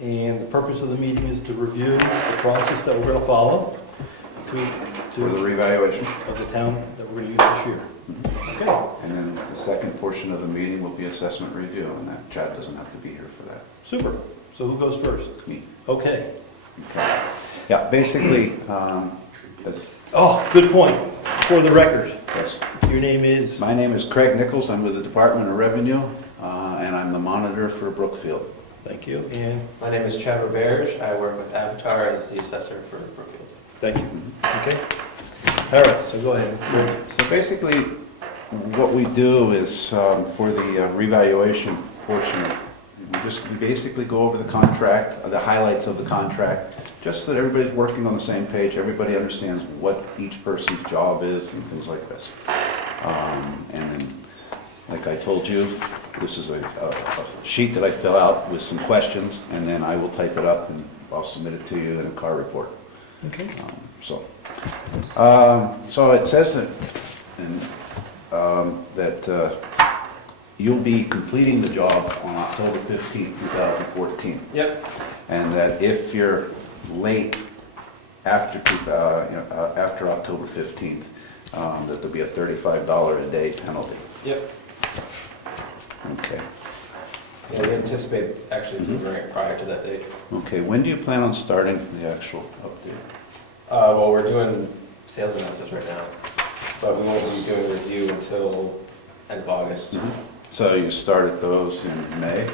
And the purpose of the meeting is to review the process that we're going to follow For the revaluation. of the town that we're going to use this year. Okay, And then the second portion of the meeting will be assessment review, and that Chad doesn't have to be here for that. super. So who goes first? Me. Okay. Okay. Yeah, basically, Oh, good point. For the record, yes. your name is? My name is Craig Nichols. I'm with the Department of Revenue, and I'm the monitor for Brookfield. Thank you. And My name is Chad Roberge. I work with Avatar as the assessor for Brookfield. thank you. Okay. All right, so go ahead. So basically, what we do is, for the revaluation portion, we basically go over the contract, the highlights of the contract, just so that everybody's working on the same page, everybody understands what each person's job is and things like this. And then, like I told you, this is a sheet that I fill out with some questions, and then I will type it up and I'll submit it to you in a car report. Okay. So it says that you'll be completing the job on October 15th, 2014. Yep. And that if you're late after October 15th, that there'll be a $35 a day penalty. Yep. Okay. Yeah, we anticipate actually delivering it prior to that date. Okay, when do you plan on starting the actual update? Well, we're doing sales analysis right now, but we won't be doing a review until end of August. So you started those in May?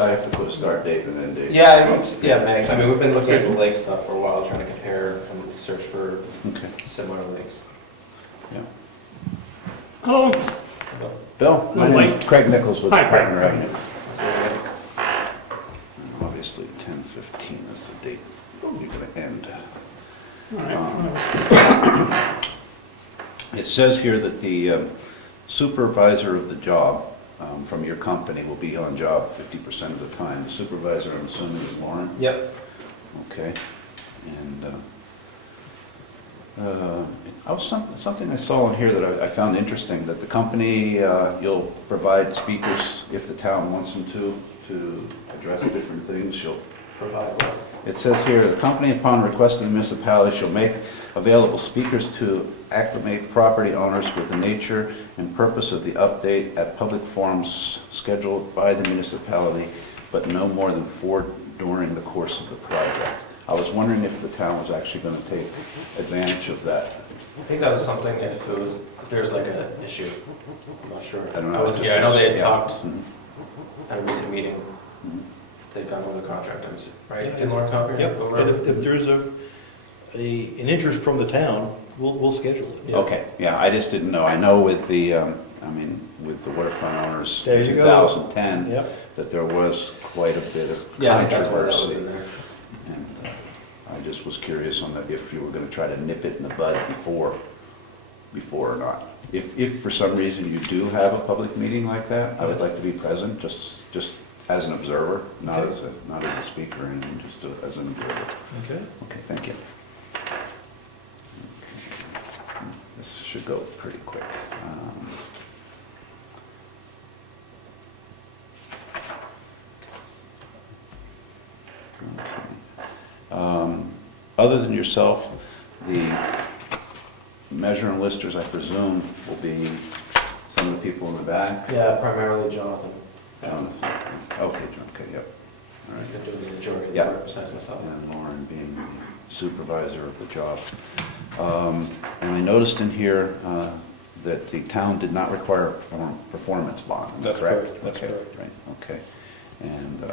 I have to put a start date and end date. Yeah, May. I mean, we've been looking at the lake stuff for a while, trying to compare and search for Okay. similar lakes. Yeah. Hello. Bill, my name is Craig Nichols with the Hi, Craig. Department of Revenue. That's it. And obviously, 10/15 is the date you're going to end. All right. It says here that the supervisor of the job from your company will be on job 50% of the time. The supervisor, I'm assuming, is Lauren? Yep. Okay. And something I saw in here that I found interesting, that the company, you'll provide speakers if the town wants them to address different things. You'll Provide what? It says here, the company, upon request of the municipality, shall make available speakers to acclimate property owners with the nature and purpose of the update at public forums scheduled by the municipality, but no more than 4 during the course of the project. I was wondering if the town was actually going to take advantage of that. I think that was something if there's like an issue. I'm not sure. I don't know. wasn't here. I know they had Yeah. talked Mhm. at a recent meeting. Mhm. They've gone over the contract, I'm assuming, right? Yeah. In Lauren Copier? Yep, and if there's an interest from the town, we'll schedule it. Yeah. Okay, yeah, I just didn't know. I know with the, with the waterfront owners There in you go. 2010, Yep. that there was quite a bit of Yeah, I think that's why that was controversy. in there. And I just was curious on that, if you were going to try to nip it in the bud before or not. If for some reason you do have a public meeting like that, I would like to be present, just as an observer, not Okay. as a speaker, or anything, just as an observer. Okay. Okay, thank you. This should go pretty quick. Other than yourself, the measure and listers, I presume, will be some of the people in the back? Yeah, primarily Jonathan. Okay, yep. All right. I've been doing the majority of the Yeah. work besides myself. And Lauren being the supervisor of the job. And I noticed in here that the town did not require a performance bond. Is that That's correct. That's Okay, correct. right, okay. And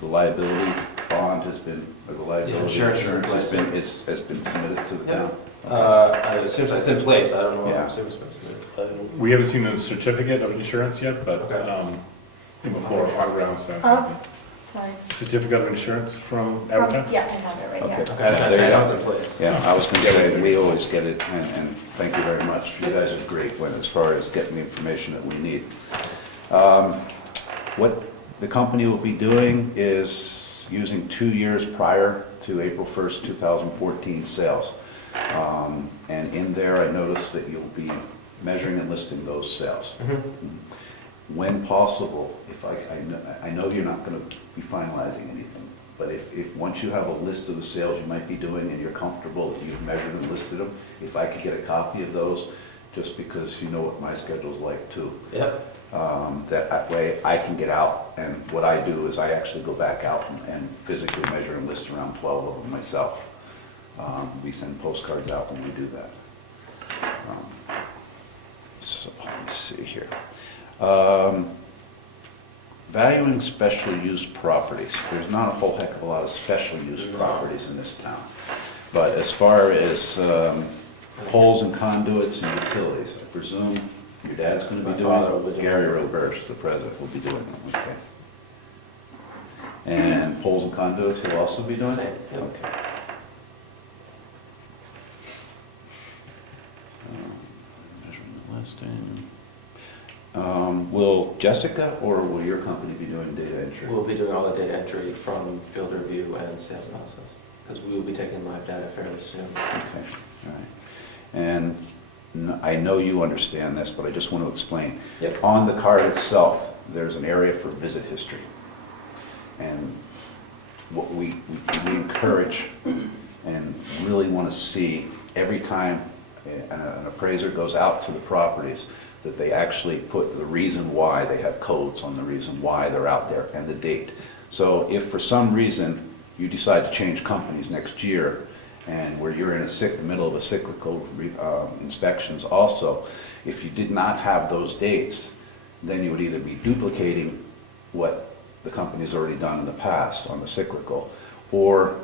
the liability bond has been, or the liability insurance is in insurance place. has been submitted to the Yeah. town? I assume so. It's in place. I don't know. Yeah. I'm assuming it's been submitted. We haven't seen a certificate of insurance yet, but Okay. before our ground stuff. Sorry. Certificate of insurance from Avatar? Yeah, I have it right Okay. here. Okay, I was gonna say, I know it's in place. Yeah, I was going to say, we always get it, and thank you very much. You guys are great when, as far as getting the information that we need. What the company will be doing is using 2 years prior to April 1st, 2014 sales. And in there, I noticed that you'll be measuring and listing those sales. When possible, if I know you're not gonna be finalizing anything, but if, once you have a list of the sales you might be doing and you're comfortable that you've measured and listed them, if I could get a copy of those, just because you know what my schedule's like too. Yep. That way I can get out, and what I do is I actually go back out and physically measure and list around 12 of them myself. We send postcards out when we do that. So let me see here. Valuing special use properties. There's not a whole heck of a lot of special use properties in this town. But as far as poles and conduits and utilities, I presume your dad's going to be My father will be doing, doing Gary it. Roberge, the president, will be doing it, okay. And poles and conduits he'll also be doing? Same, yep. Okay. Measurement listing. Will Jessica or will your company be doing data entry? We'll be doing all the data entry from field review and sales analysis, because we will be taking live data fairly soon. Okay, all right. And I know you understand this, but I just want to explain. Yep. On the card itself, there's an area for visit history. And what we encourage and really want to see every time an appraiser goes out to the properties, that they actually put the reason why they have codes on the reason why they're out there and the date. So if for some reason you decide to change companies next year, and where you're in the middle of a cyclical inspections also, if you did not have those dates, then you would either be duplicating what the company's already done in the past on the cyclical, or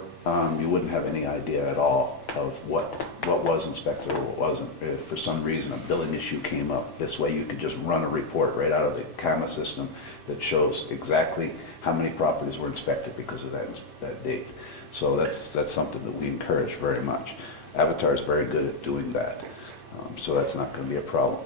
you wouldn't have any idea at all of what was inspected or what wasn't. If for some reason a billing issue came up, this way you could just run a report right out of the CAMA system that shows exactly how many properties were inspected because of that date. So that's something that we encourage very much. Avatar is very good at doing that, so that's not going to be a problem.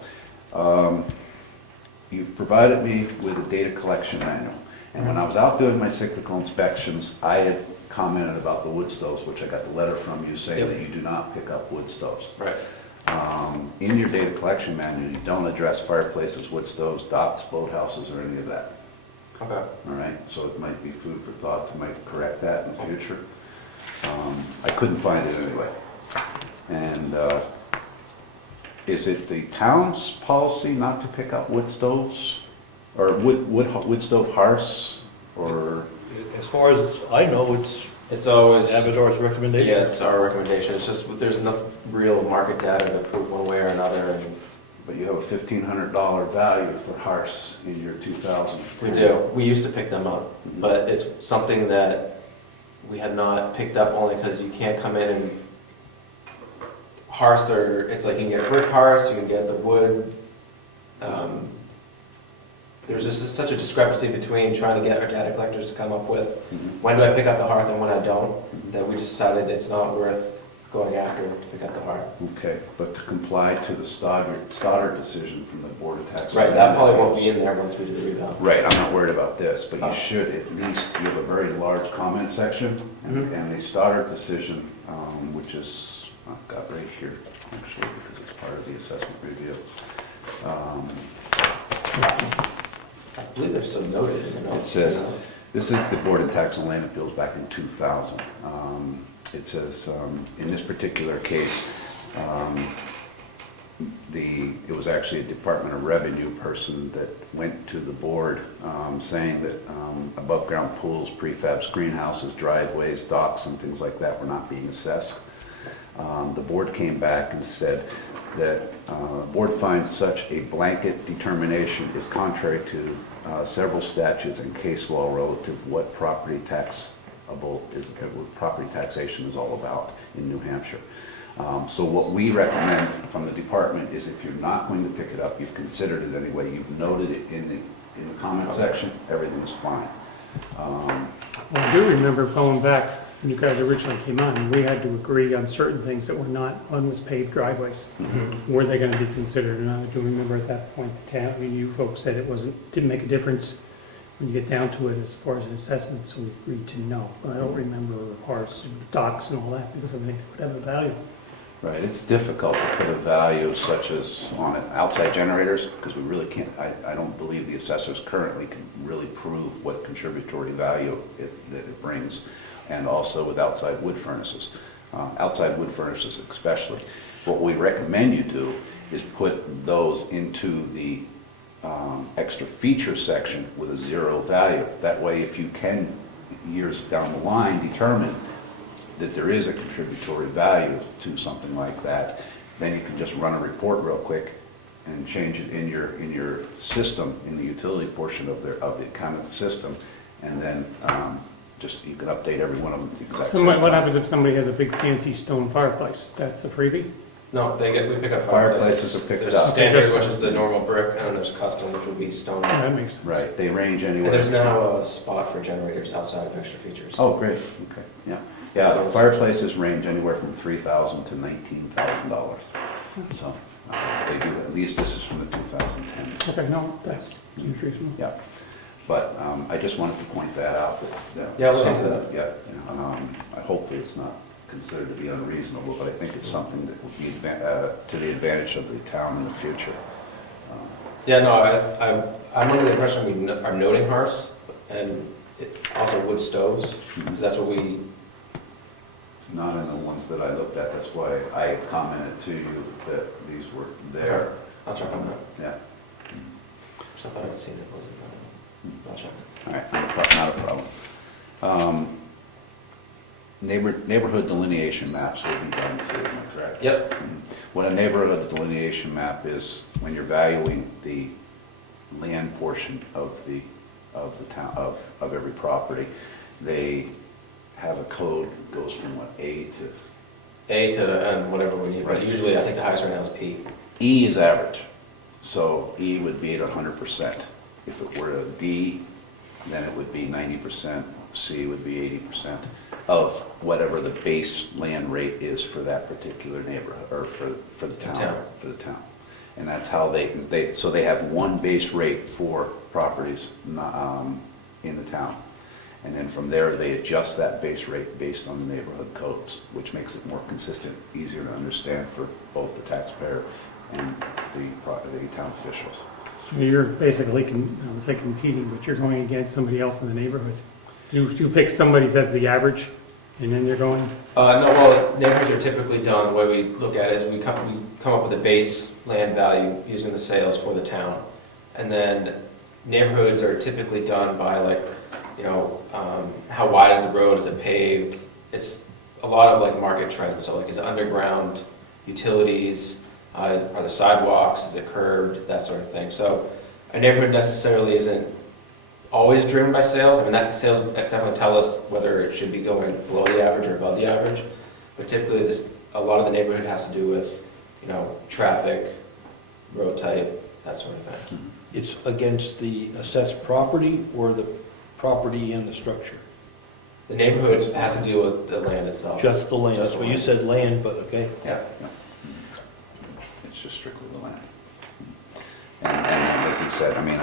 You've provided me with a data collection manual, and when I was out doing my cyclical inspections, I had commented about the wood stoves, which I got the letter from you saying Yep. that you do not pick up wood stoves. Right. In your data collection manual, you don't address fireplaces, wood stoves, docks, boathouses, or any of that. Okay. All right, so it might be food for thought to might correct that in the future. I couldn't find it anyway. And is it the town's policy not to pick up wood stoves? Or wood stove hearths, or? As far as I know, it's It's always, Avatar's recommendation. yeah, it's our recommendation. It's just, there's no real market data to prove one way or another, and But you have a $1,500 value for hearths in your 2000. we do. We used to pick them up, but it's something that we had not picked up only because you can't come in and hearths are, it's like you can get brick hearths, you can get the wood. There's just such a discrepancy between trying to get our data collectors to come up with Mhm. when do I pick up the hearth and when I don't, that we decided it's not worth going after to pick up the hearth. Okay, but to comply to the Stoddard decision from the Board of Tax. Right, that probably won't be in there once we do the revale. Right, I'm not worried about this, but Oh. you should at least give a very large comment section, Mhm. and the Stoddard decision, which is, I've got right here, actually, because it's part of the assessment review. I believe they're still noted in the It notes. says, this is the Board of Tax and Land Appeals back in 2000. It says, in this particular case, it was actually a Department of Revenue person that went to the board saying that above-ground pools, prefabs, greenhouses, driveways, docks, and things like that were not being assessed. The board came back and said that the board finds such a blanket determination is contrary to several statutes and case law relative to what property taxation is all about in New Hampshire. So what we recommend from the department is if you're not going to pick it up, you've considered it anyway, you've noted it in the comment section, everything's fine. Well, I do remember going back, when you guys originally came on, we had to agree on certain things that were not, one was paved driveways. Were they gonna be considered? And I do remember at that point, the town, I mean, you folks said it didn't make a difference when you get down to it as far as an assessment, so we agreed to no. But I don't remember hearts and docks and all that, because I think they would have a value. Right, it's difficult to put a value such as on outside generators, because we really can't, I don't believe the assessors currently can really prove what contributory value that it brings, and also with outside wood furnaces. Outside wood furnaces especially. What we recommend you do is put those into the extra feature section with a 0 value. That way, if you can, years down the line, determine that there is a contributory value to something like that, then you can just run a report real quick and change it in your system, in the utility portion of the accounting system, and then just, you can update every one of them at the exact So same what time. happens if somebody has a big fancy stone fireplace? That's a freebie? No, we pick up Fireplaces are picked There's up. standard, which is the normal brick, and then there's custom, which would be stone. Yeah, that makes sense. Right, they range And anywhere. there's now a spot for generators outside of extra features. Oh, great, okay, yeah. Yeah, the fireplaces range anywhere from $3,000 to $19,000. So, they do, at least this is from the 2010s. Okay, no, that's reasonable. Yeah, but I just wanted to point that out. Yeah, we'll something- look into I hope that it's not considered to be unreasonable, but I think it's something that would be to the advantage of the town in the future. Yeah, no, I'm under the impression we are noting hearths and also wood stoves, because that's what we, Not in the ones that I looked at, that's why I commented to you that these were there. I'll check on that. Yeah, I thought I'd seen it, wasn't I'll check. all right, not a problem. Neighborhood delineation maps will be done too, am I correct? Yep. What a neighborhood delineation map is, when you're valuing the land portion of the town, of every property, they have a code that goes from what, A to? A to whatever we need, but Right. usually I think the highest right now is P. E is average, so E would be at 100%. If it were a D, then it would be 90%, C would be 80% of whatever the base land rate is for that particular neighborhood, or for the town. For the town. And that's how so they have one base rate for properties in the town. And then from there, they adjust that base rate based on the neighborhood codes, which makes it more consistent, easier to understand for both the taxpayer and the town officials. So you're basically, I would say competing, but you're going against somebody else in the neighborhood. You pick somebody's as the average, and then you're going, No, well, neighborhoods are typically done, the way we look at it is we come up with a base land value using the sales for the town. And then neighborhoods are typically done by like, how wide is the road, is it paved? It's a lot of like market trends, so like is it underground, utilities, are there sidewalks, is it curbed, that sort of thing. So a neighborhood necessarily isn't always driven by sales. I mean, that sales definitely tell us whether it should be going below the average or above the average. But typically a lot of the neighborhood has to do with, traffic, road type, that sort of thing. It's against the assessed property or the property and the structure? The neighborhood has to deal with the land itself. Just the land, Just so the you land. said land, but okay. Yeah. It's just strictly the land. And like you said, I mean,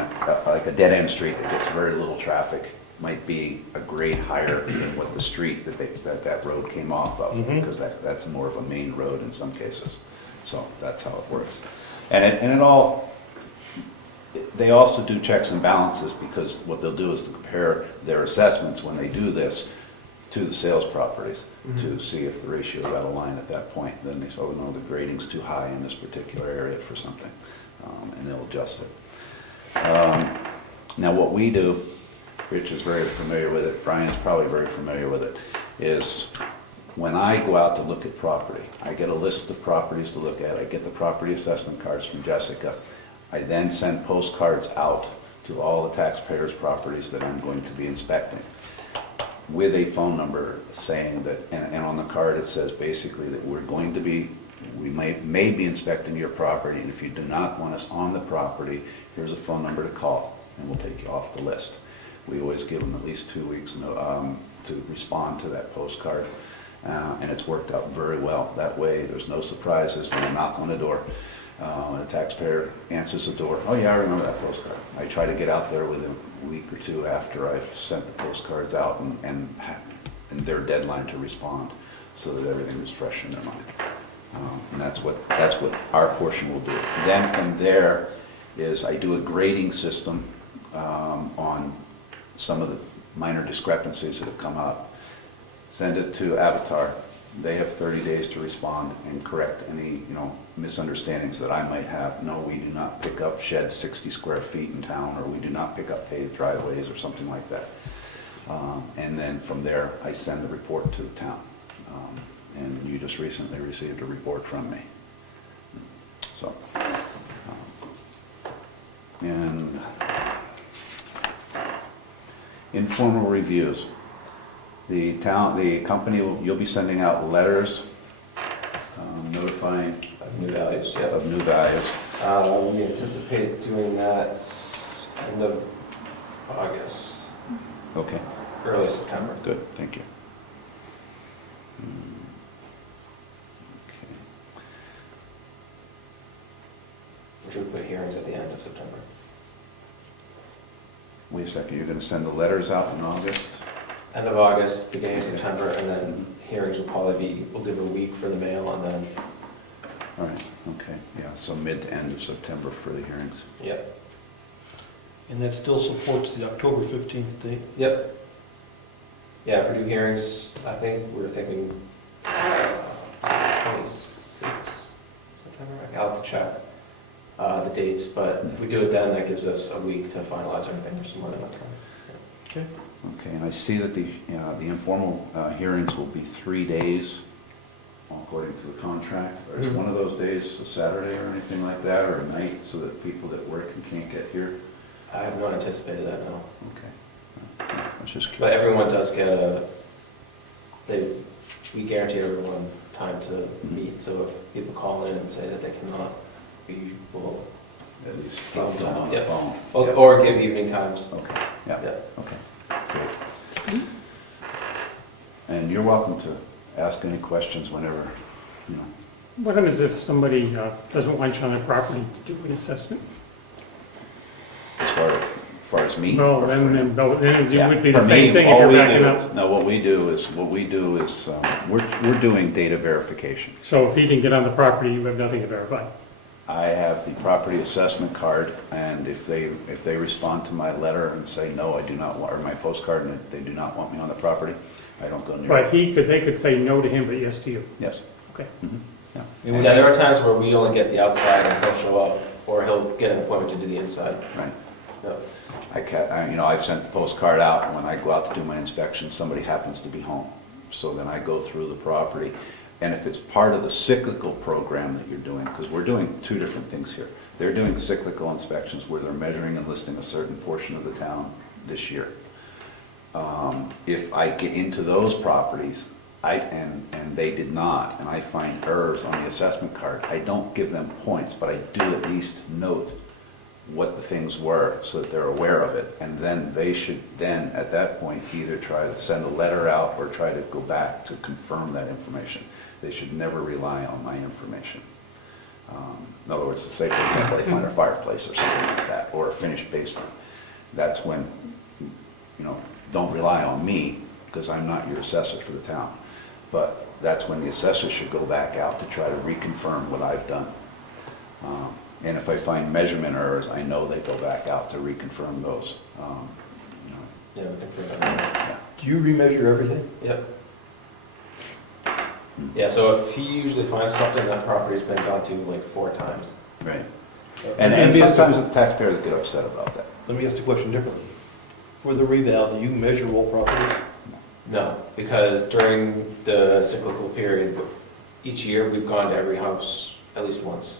like a dead-end street that gets very little traffic might be a grade higher than what the street that road came off of, Mhm. because that's more of a main road in some cases. So that's how it works. And they also do checks and balances, because what they'll do is to compare their assessments when they do this to the sales properties to see if the ratio is out of line at that point. Then they say, oh no, the grading's too high in this particular area for something, and they'll adjust it. Now what we do, Rich is very familiar with it, Brian's probably very familiar with it, is when I go out to look at property, I get a list of properties to look at, I get the property assessment cards from Jessica. I then send postcards out to all the taxpayers' properties that I'm going to be inspecting, with a phone number saying that, and on the card it says basically that we may be inspecting your property, and if you do not want us on the property, here's a phone number to call, and we'll take you off the list. We always give them at least 2 weeks to respond to that postcard, and it's worked out very well. That way, there's no surprises when you knock on the door. The taxpayer answers the door, oh yeah, I remember that postcard. I try to get out there within a week or two after I've sent the postcards out and their deadline to respond, so that everything is fresh in their mind. And that's what our portion will do. Then from there is I do a grading system on some of the minor discrepancies that have come up. Send it to Avatar. They have 30 days to respond and correct any, misunderstandings that I might have. No, we do not pick up sheds 60 square feet in town, or we do not pick up paved driveways or something like that. And then from there, I send the report to the town. And you just recently received a report from me. So, and informal reviews. The company, you'll be sending out letters notifying New values, yeah. of new values. We anticipate doing that end of August, Okay, early September. good, thank you. Okay. Which would put hearings at the end of September. Wait a second, you're going to send the letters out in August? End of August, beginning of September, and then hearings will probably be, we'll give a week for the mail, and then, All right, okay, yeah, so mid to end of September for the hearings. yep, And that still supports the October 15th date? yep. Yeah, for new hearings, I think we're thinking 26 September, I'll have to check the dates, but if we do it then, that gives us a week to finalize everything, or some more than that time. Okay. Okay, and I see that the informal hearings will be 3 days, according to the contract. Is one of those days a Saturday or anything like that, or a night, so that people that work and can't get here? I have not anticipated that, no. Okay. I was just But curious. everyone does get we guarantee everyone time to meet, so if people call in and say that they cannot, we will, At least keep them on the Yeah. phone. or give evening times. Okay, yeah, Yeah. okay, great. And you're welcome to ask any questions whenever, What happens if somebody doesn't want you on their property to do an assessment? as far as me. Well, or then it would be Yeah, the for same me, thing if all you're we backing do- up. No, what we do is we're doing data verification. So if he can get on the property, you have nothing to verify. I have the property assessment card, and if they respond to my letter and say, no, I do not want, or my postcard, and they do not want me on the property, I don't go near But it. they could say no to him, but yes to you. Yes. Okay. Mhm, yeah. Yeah, there are times where we only get the outside and he'll show up, or he'll get an appointment to do the inside. Right. No. I've sent the postcard out, and when I go out to do my inspection, somebody happens to be home. So then I go through the property, and if it's part of the cyclical program that you're doing, because we're doing two different things here. They're doing cyclical inspections where they're measuring and listing a certain portion of the town this year. If I get into those properties, and they did not, and I find errors on the assessment card, I don't give them points, but I do at least note what the things were so that they're aware of it. And then they should then, at that point, either try to send a letter out or try to go back to confirm that information. They should never rely on my information. In other words, say, for example, they find a fireplace or something like that, or a finished basement. That's when, don't rely on me, because I'm not your assessor for the town. But that's when the assessor should go back out to try to reconfirm what I've done. And if I find measurement errors, I know they go back out to reconfirm those. Yeah, we can figure that out. Yeah. Do you remeasure everything? Yep. Yeah, so if he usually finds something, that property's been gone to like 4 times. Right. So- And Let me ask sometimes you- the taxpayers get upset about that. Let me ask the question differently. For the reval, do you measure all properties? No, because during the cyclical period, each year, we've gone to every house at least once.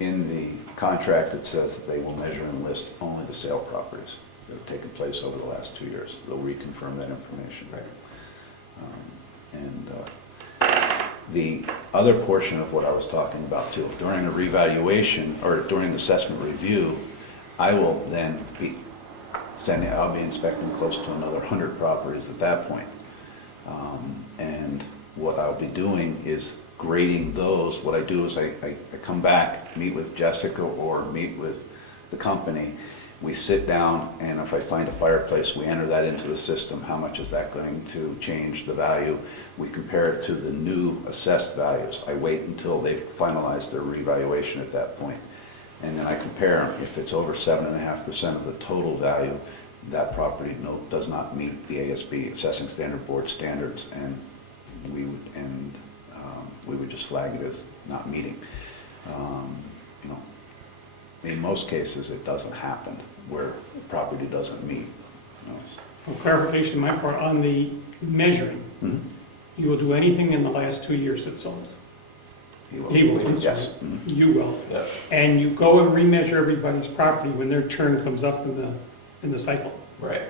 In the contract, it says that they will measure and list only the sale properties that have taken place over the last 2 years. They'll reconfirm that information. Right. The other portion of what I was talking about too, during a revaluation or during the assessment review, I will then I'll be inspecting close to another 100 properties at that point. And what I'll be doing is grading those. What I do is I come back, meet with Jessica or meet with the company, we sit down, and if I find a fireplace, we enter that into the system. How much is that going to change the value? We compare it to the new assessed values. I wait until they've finalized their revaluation at that point. And then I compare them. If it's over 7.5% of the total value, that property does not meet the ASB, Assessing Standard Board standards, and we would just flag it as not meeting. You know, in most cases, it doesn't happen where the property doesn't meet. You know. For clarification, my part, on the measuring, Mhm. you will do anything in the last 2 years that's sold? He will. He will, I'm Yes. sorry. Mhm. You will. Yeah. And you go and remeasure everybody's property when their turn comes up in the cycle? Right.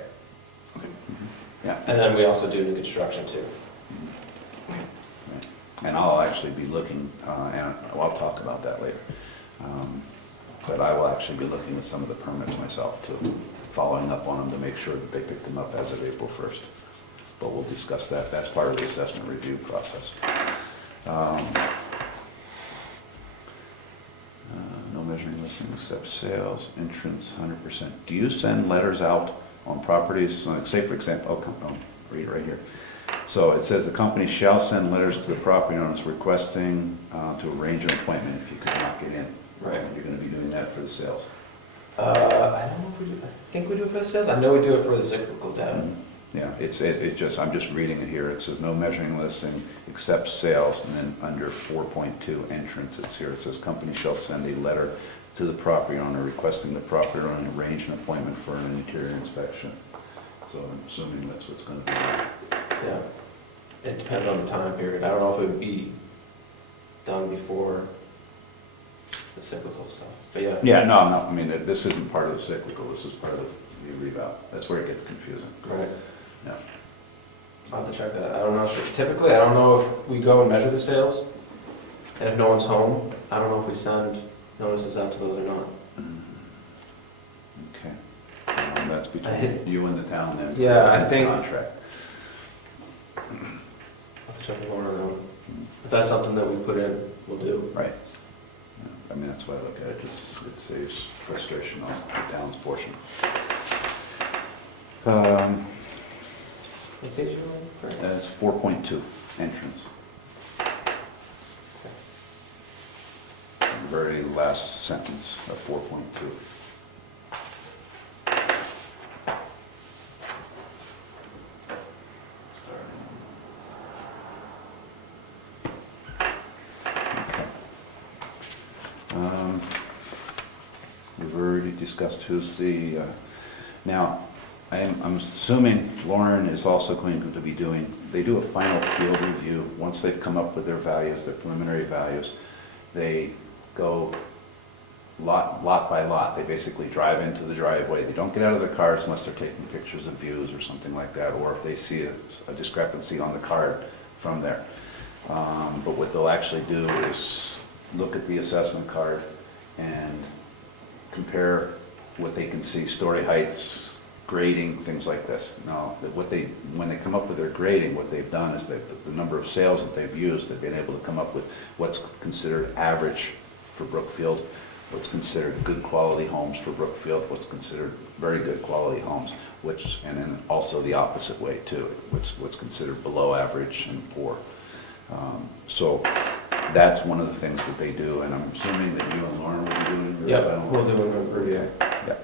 Yeah. And then we also do new construction too. And I'll actually be looking, and I'll talk about that later. But I will actually be looking at some of the permits myself too, following up on them to make sure that they picked them up as of April 1st. But we'll discuss that. That's part of the assessment review process. No measuring listing except sales, entrance, 100%. Do you send letters out on properties, like say for example, I'll read it right here. So it says the company shall send letters to the property owners requesting to arrange an appointment if you could not get in. Right. You're going to be doing that for the sales. I don't know if we do, I think we do it for the sales. I know we do it for the cyclical data. Yeah, I'm just reading it here. It says no measuring listing except sales, and then under 4.2 entrance, it's here. It says company shall send a letter to the property owner requesting the property owner arrange an appointment for an interior inspection. So I'm assuming that's what's going to be. Yeah. It depends on the time period. I don't know if it would be done before the cyclical stuff, but yeah. Yeah, no, I mean, this isn't part of the cyclical, this is part of the revow. That's where it gets confusing. Right. Yeah. I'll have to check that. I don't know if typically, I don't know if we go and measure the sales, and if no one's home, I don't know if we send notices out to those or not. Okay. That's between you and the town then. Yeah, It's I in the think- Contract. I'll have to check with one of them. If that's something that we put in, we'll do. Right. Yeah, I mean, that's why I look at it, just, it saves frustration on the town's portion. What page are you on? Frank? That's 4.2, entrance. The very last sentence of 4.2. We've already discussed who's the, now, I'm assuming Lauren is also going to be doing, they do a final field review. Once they've come up with their values, their preliminary values, they go lot by lot. They basically drive into the driveway. They don't get out of their cars unless they're taking pictures of views or something like that, or if they see a discrepancy on the card from there. But what they'll actually do is look at the assessment card and compare what they can see, story heights, grading, things like this. Now, when they come up with their grading, what they've done is that the number of sales that they've used, they've been able to come up with what's considered average for Brookfield, what's considered good quality homes for Brookfield, what's considered very good quality homes, and then also the opposite way too, what's considered below average and poor. So that's one of the things that they do, and I'm assuming that you and Lauren will be doing. Yeah, we'll do a review. Yeah.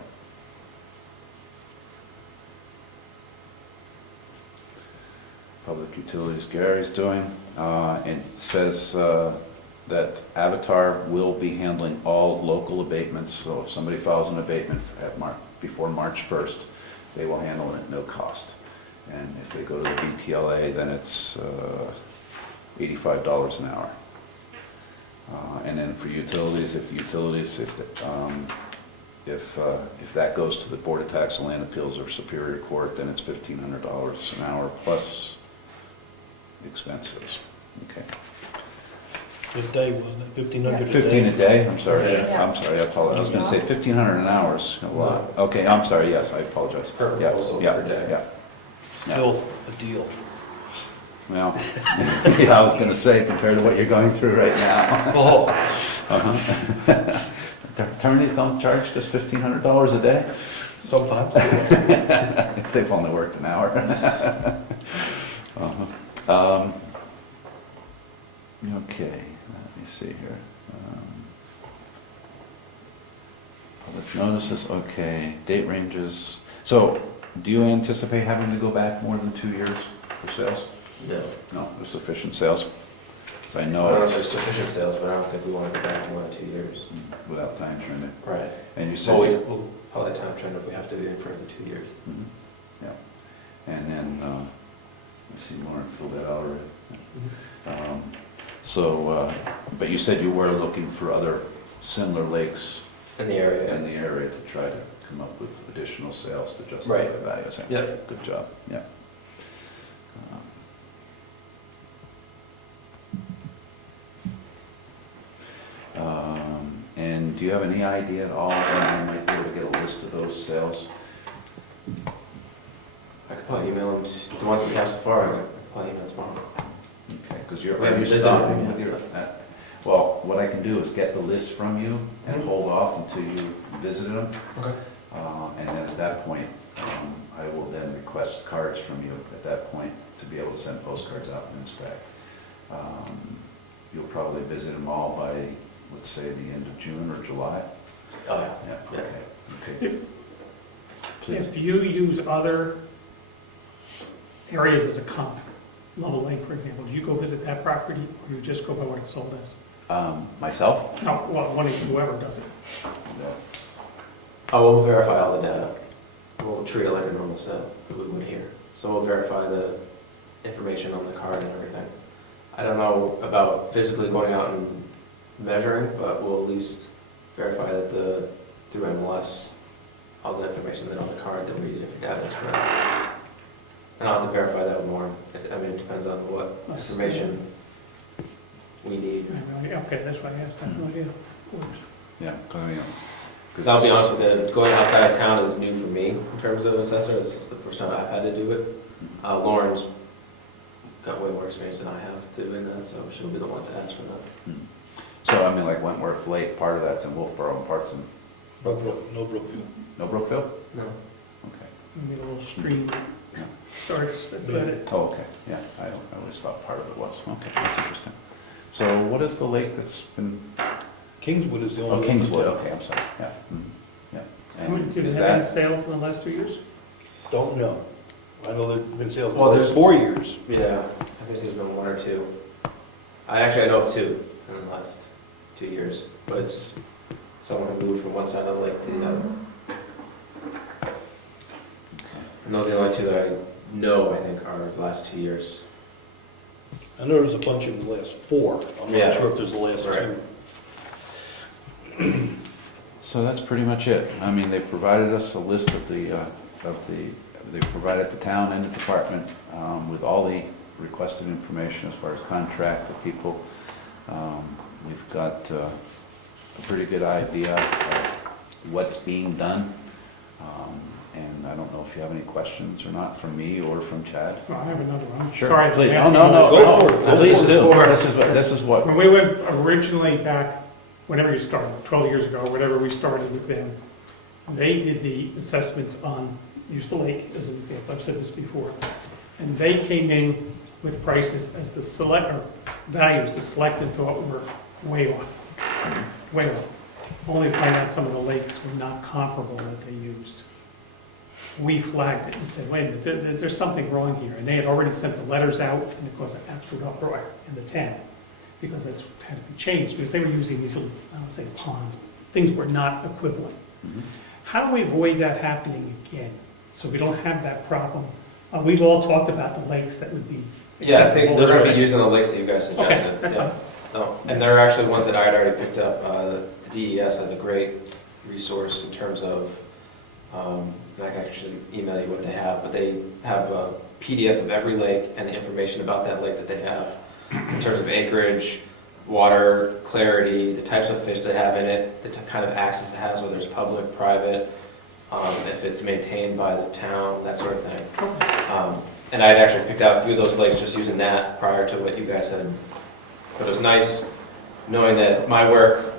Public utilities Gary's doing. It says that Avatar will be handling all local abatements, so if somebody files an abatement before March 1st, they will handle it at no cost. And if they go to the BPLA, then it's $85 an hour. And then for utilities, if that goes to the Board of Tax and Land Appeals or Superior Court, then it's $1,500 an hour plus expenses. Okay. A day, wasn't it? 1,500 a day? 15 a day, I'm sorry. Yeah. I'm sorry, I apologize. I was going to say 1,500 an hour is a lot. Okay, I'm sorry, yes, I apologize. Per Yeah, proposal yeah, per day. yeah. Still a deal. Well, yeah, I was going to say, compared to what you're going through right now. Oh, Uh-huh. Attorneys don't charge just $1,500 a day? Sometimes. If they've only worked an hour. Uh-huh. Okay, let me see here. Public notices, okay, date ranges. So, do you anticipate having to go back more than 2 years for sales? No. No, there's sufficient sales. I I know don't know if it's there's sufficient sales, but I don't think we want to go back more than 2 years. without time trending. Right. And you So said. we'll probably time trend if we have to be in for the 2 years. Mhm. Yeah, and then, let's see, Lauren filled that out already. But you said you were looking for other similar lakes In the area. in the area to try to come up with additional sales to justify Right. the value. So, Yep. good job, yeah. And do you have any idea at all when I might be able to get a list of those sales? I could probably email them, the ones we have so far, I could probably email tomorrow. Okay, because you're, We are you haven't visited stopping them with yet. your, well, what I can do is get the list from you and Mhm. hold off until you visited them. Okay. And then at that point, I will then request cards from you at that point to be able to send postcards out and inspect. You'll probably visit them all by, let's say, the end of June or July. Oh, yeah. Yeah, Yeah. okay, okay. Please. If you use other areas as a comp, Level Lake, for example, do you go visit that property, or you just go by what it's sold as? Myself? No, well, one of whoever does it. That's, Oh, we'll verify all the data. We'll treat it like a normal sale that we would here. So we'll verify the information on the card and everything. I don't know about physically going out and measuring, but we'll at least verify that through MLS, all the information that's on the card that we use if the data is correct. And I'll have to verify that more. I mean, it depends on what information we need. Okay, that's why I asked, I have no idea. Of course. yeah, 'cause, you know, Because I'll be honest with you, going outside of town is new for me in terms of assessor. It's the first time I've had to do it. Lauren's got way more experience than I have doing that, so she'll be the one to ask for that. So, I mean, like Wentworth Lake, part of that's in Wolfboro, and parts in, Brookfield, no Brookfield. no Brookfield? No. Okay. Maybe a little stream Yeah. starts, that's about it. Oh, okay, yeah, I always thought part of it was, okay, that's interesting. So what is the lake that's been, Kingswood is the only. oh, one Kingswood, that- okay, I'm sorry, yeah, yeah. Did And you is have any that, sales in the last 2 years? Don't know. I know there's been sales in the Well, last there's- 4 years. Yeah, I think there's been one or two. I know of two in the last 2 years, but it's someone who moved from one side of the lake to the other. And those are the only two that I know, I think, are the last 2 years. I know there's a bunch in the last 4. I'm Yeah. not sure if there's the last Right. 2. so that's pretty much it. I mean, they provided us a list of they provided the town and the department with all the requested information as far as contract, the people. We've got a pretty good idea of what's being done. And I don't know if you have any questions or not from me or from Chad. Well, I have another one. Sure, Sorry, please. I'm Oh, asking no, you no, this Go question. for it. That's what please this is do. for. This is what, When we went originally back, whenever you started, 12 years ago, whatever we started with them, they did the assessments on, use the lake as an example, I've said this before, and they came in with prices as the values the selected thought were way off, way off. Only to find out some of the lakes were not comparable that they used. We flagged it and said, wait a minute, there's something wrong here. And they had already sent the letters out, and it caused an absolute uproar in the town, because this had to be changed, because they were using these little, I don't say ponds, things were not equivalent. Mhm. How do we avoid that happening again, so we don't have that problem? We've all talked about the lakes that would be Yeah, I think acceptable. those are going to be using the lakes that you guys Okay, suggested. that's Yeah. fine. No, and they're actually ones that I had already picked up. DES has a great resource in terms of, I can actually email you what they have, but they have a PDF of every lake and the information about that lake that they have in terms of acreage, water, clarity, the types of fish they have in it, the kind of access it has, whether it's public, private, if it's maintained by the town, that sort of thing. And I had actually picked out a few of those lakes just using that prior to what you guys said. But it was nice knowing that my work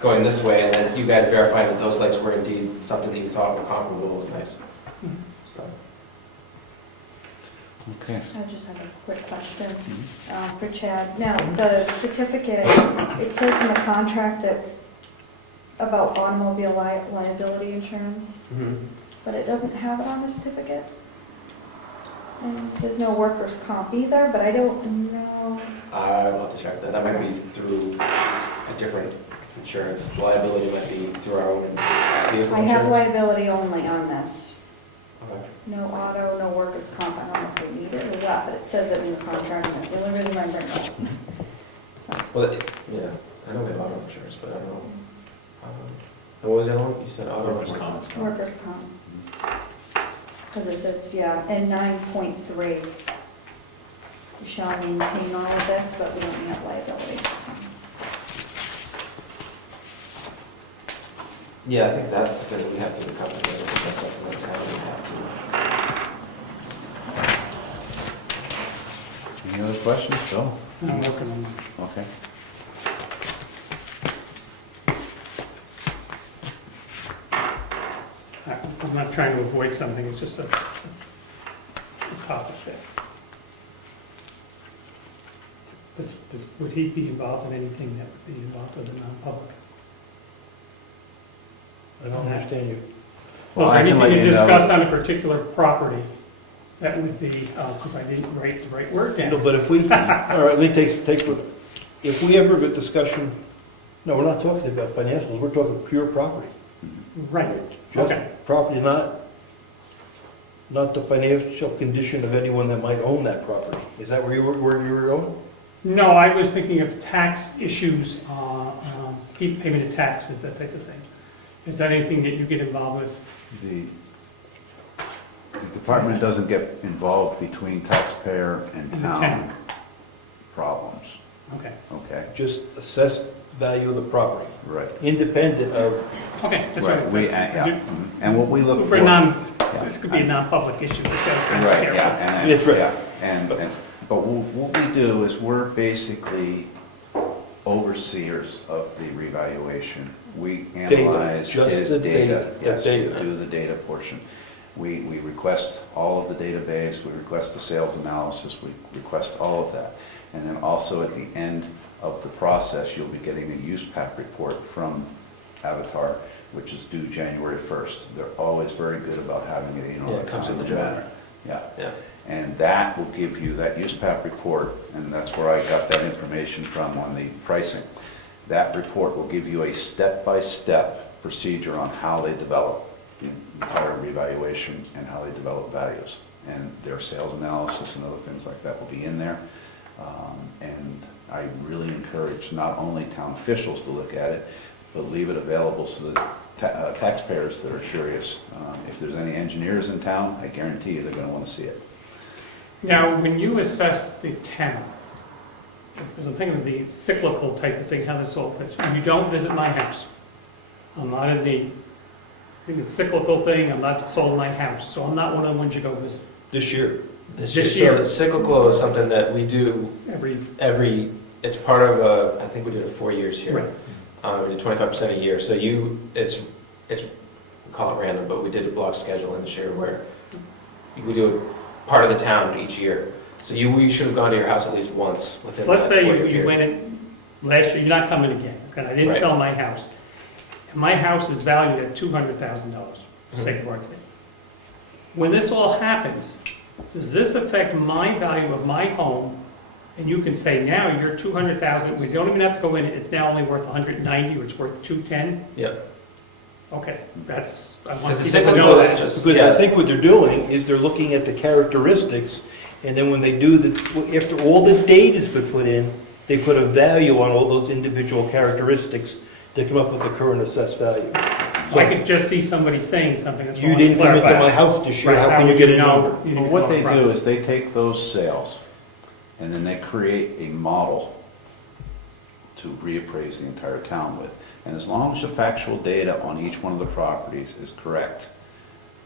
going this way, and then you guys verified that those lakes were indeed something that you thought were comparable was nice. So, Okay. I just have a quick question for Chad. Now, the certificate, it says in the contract that about automobile liability insurance, but it doesn't have it on the certificate. And there's no workers' comp either, but I don't know. I will have to check that. That might be through a different insurance. Liability might be through our own vehicle I have insurance. liability only on this. Okay. No auto, no workers' comp. I don't know if they need it or what, but it says it in the contract, and that's the only reason I bring it up. So, Well, yeah, I know we have auto insurance, but I don't know. And what was the other one? You said auto. Workers' comp. workers' comp. Because it says, yeah, in 9.3, we shall maintain all of this, but we don't have liability, so. Yeah, I think that's the thing that we have to recover. I think that's something that's how we have to. Any other questions, Bill? I'm working on that. Okay. I'm not trying to avoid something, it's just a topic there. Would he be involved in anything that would be involved with the non-public? I don't understand you. Well, I can anything let to you know. discuss on a particular property, that would be, because I didn't write the right word No, down. but if we, all right, let me take, if we ever have a discussion, no, we're not talking about financials, we're talking pure property. Right, Just okay. property, not the financial condition of anyone that might own that property. Is that where you were going? No, I was thinking of tax issues, payment of taxes, that type of thing. Is that anything that you get involved with? The department doesn't get involved between taxpayer and And town town. problems, Okay, okay? Just assessed value of the property, Right. independent of, okay. that's Right, what- we, yeah, mhm. And what we look for. For non, Yeah. this could be a non-public issue. We've got to kind of Right, careful. yeah, and, That's right. yeah, but what we do is we're basically overseers of the revaluation. We analyze just his the data. data, the Yes, we data. do the data portion. We request all of the database, we request the sales analysis, we request all of that. And then also at the end of the process, you'll be getting a use pack report from Avatar, which is due January 1st. They're always very good about having it in on Yeah, a it comes in the timely journal. manner. Yeah. Yeah. And that will give you, that use pack report, and that's where I got that information from on the pricing. That report will give you a step-by-step procedure on how they develop the entire revaluation and how they develop values. And their sales analysis and other things like that will be in there. And I really encourage not only town officials to look at it, but leave it available so that taxpayers that are curious. If there's any engineers in town, I guarantee you they're going to want to see it. Now, when you assess the town, because I'm thinking of the cyclical type of thing, how this all fits. You don't visit my house. I'm not in the cyclical thing, I'm not sold my house, so I'm not one of the ones you go visit this year. This So year. cyclical is something that we do every, it's part of a, I think we did it 4 years here. right. We did 25% a year, so it's, we call it random, but we did a block schedule in this year where we do a part of the town each year. So we should have gone to your house at least once within that Let's say 4-year you period. went in, last year, you're not coming again, okay, I didn't Right. sell my house. And my house is valued at $200,000, for sake of argument. When this all happens, does this affect my value of my home? And you can say, now you're 200,000, we don't even have to go in, it's now only worth 190, or it's worth 210? Yep. Okay, that's, I want Because the people to cyclical know is that. just, Because I yeah, think what they're doing is they're looking at the characteristics, and then when they do after all the data's been put in, they put a value on all those individual characteristics to come up with the current assessed value. So I could just see somebody saying something that's. You didn't come into my house this year, how can you get a number? Well, what they do is they take those sales, and then they create a model to reappraise the entire town with. And as long as the factual data on each one of the properties is correct,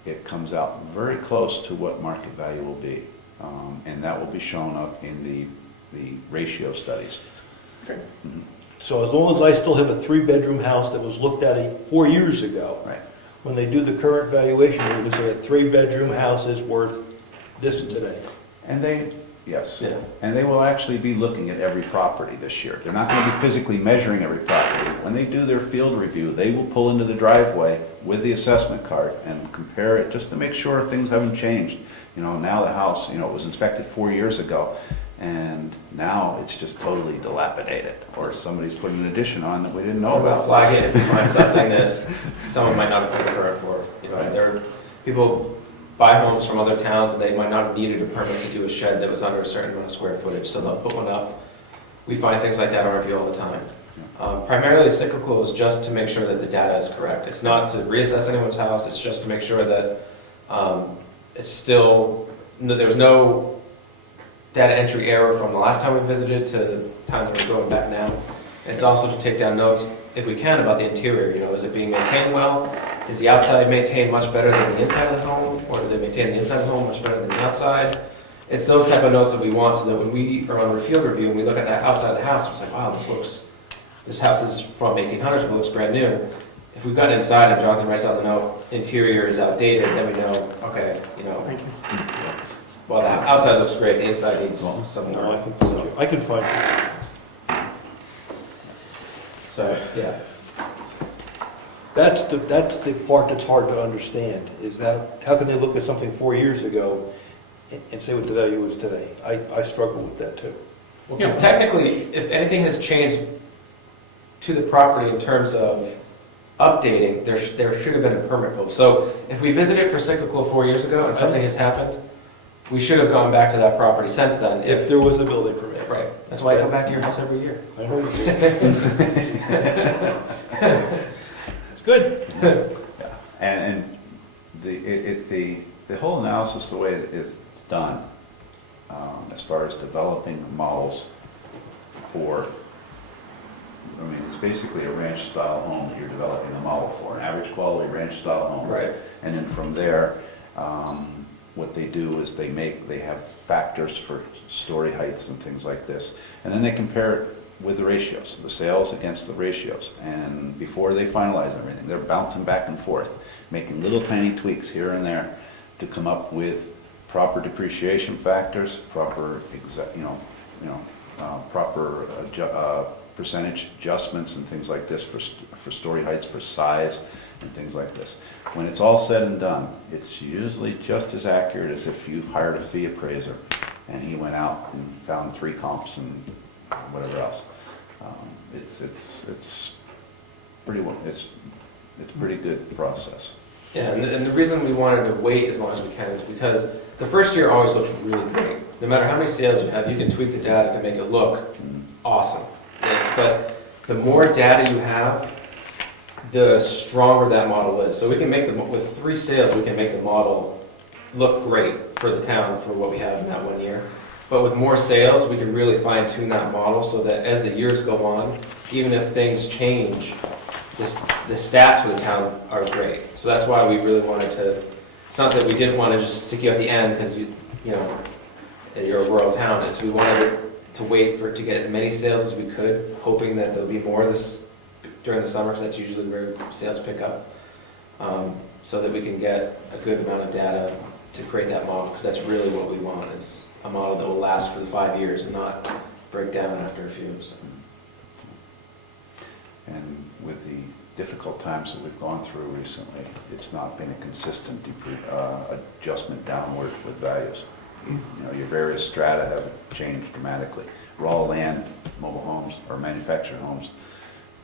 it comes out very close to what market value will be. And that will be shown up in the ratio studies. Okay. So as long as I still have a 3-bedroom house that was looked at 4 years ago, Right. when they do the current valuation, they're gonna say a 3-bedroom house is worth this today. And they, yes. Yeah. And they will actually be looking at every property this year. They're not going to be physically measuring every property. When they do their field review, they will pull into the driveway with the assessment card and compare it just to make sure things haven't changed. You know, now the house, you know, it was inspected 4 years ago, and now it's just totally dilapidated, or somebody's put an addition on that we didn't know Or we'll about. flag it if we find something that someone might not have put a permit for. You know, Right. there are people buy homes from other towns and they might not have needed a permit to do a shed that was under a certain amount of square footage, so they'll put one up. We find things like that on review all the time. Primarily cyclical is just to make sure that the data is correct. It's not to reassess anyone's house, it's just to make sure that it's still, there was no data entry error from the last time we visited to the time that we're going back now. And it's also to take down notes, if we can, about the interior. You know, is it being maintained well? Is the outside maintained much better than the inside of the home? Or do they maintain the inside of the home much better than the outside? It's those type of notes that we want, so that when we are on a field review and we look at the outside of the house, it's like, wow, this house is from 1800s, but looks brand new. If we've gotten inside and Jonathan writes out the note, interior is outdated, then we know, okay, you know, Thank you. well, the outside looks great, the inside needs Well, some No, work. I can find it. So, yeah. That's the part that's hard to understand, is that, how can they look at something 4 years ago and say what the value is today? I struggle with that too. Well, because technically, if anything has changed to the property in terms of updating, there should have been a permit pulled. So if we visited for cyclical 4 years ago and something has happened, we should have gone back to that property since then. If there was a building permit. Right, that's why I come back to your house every year. I know you do. It's good. And the whole analysis, the way it's done, as far as developing models for, I mean, it's basically a ranch-style home that you're developing a model for, an average quality ranch-style home. Right. And then from there, what they do is they have factors for story heights and things like this. And then they compare it with the ratios, the sales against the ratios. And before they finalize everything, they're bouncing back and forth, making little tiny tweaks here and there to come up with proper depreciation factors, proper, proper percentage adjustments and things like this for story heights, for size, and things like this. When it's all said and done, it's usually just as accurate as if you hired a fee appraiser and he went out and found 3 comps and whatever else. It's a pretty good process. Yeah, and the reason we wanted to wait as long as we can is because the first year always looks really great. No matter how many sales you have, you can tweak the data to make it look awesome. But the more data you have, the stronger that model is. So we can make with 3 sales, we can make the model look great for the town for what we have in that 1 year. But with more sales, we can really fine tune that model so that as the years go on, even if things change, the stats for the town are great. So that's why we really wanted to, it's not that we didn't want to just stick you at the end because you know, you're a rural town. It's we wanted to wait for it to get as many sales as we could, hoping that there'll be more during the summer, because that's usually where sales pick up, so that we can get a good amount of data to create that model, because that's really what we want, is a model that will last for the 5 years and not break down after a few. So. And with the difficult times that we've gone through recently, it's not been a consistent adjustment downward with values. You know, your various strata have changed dramatically. Raw land, mobile homes, or manufactured homes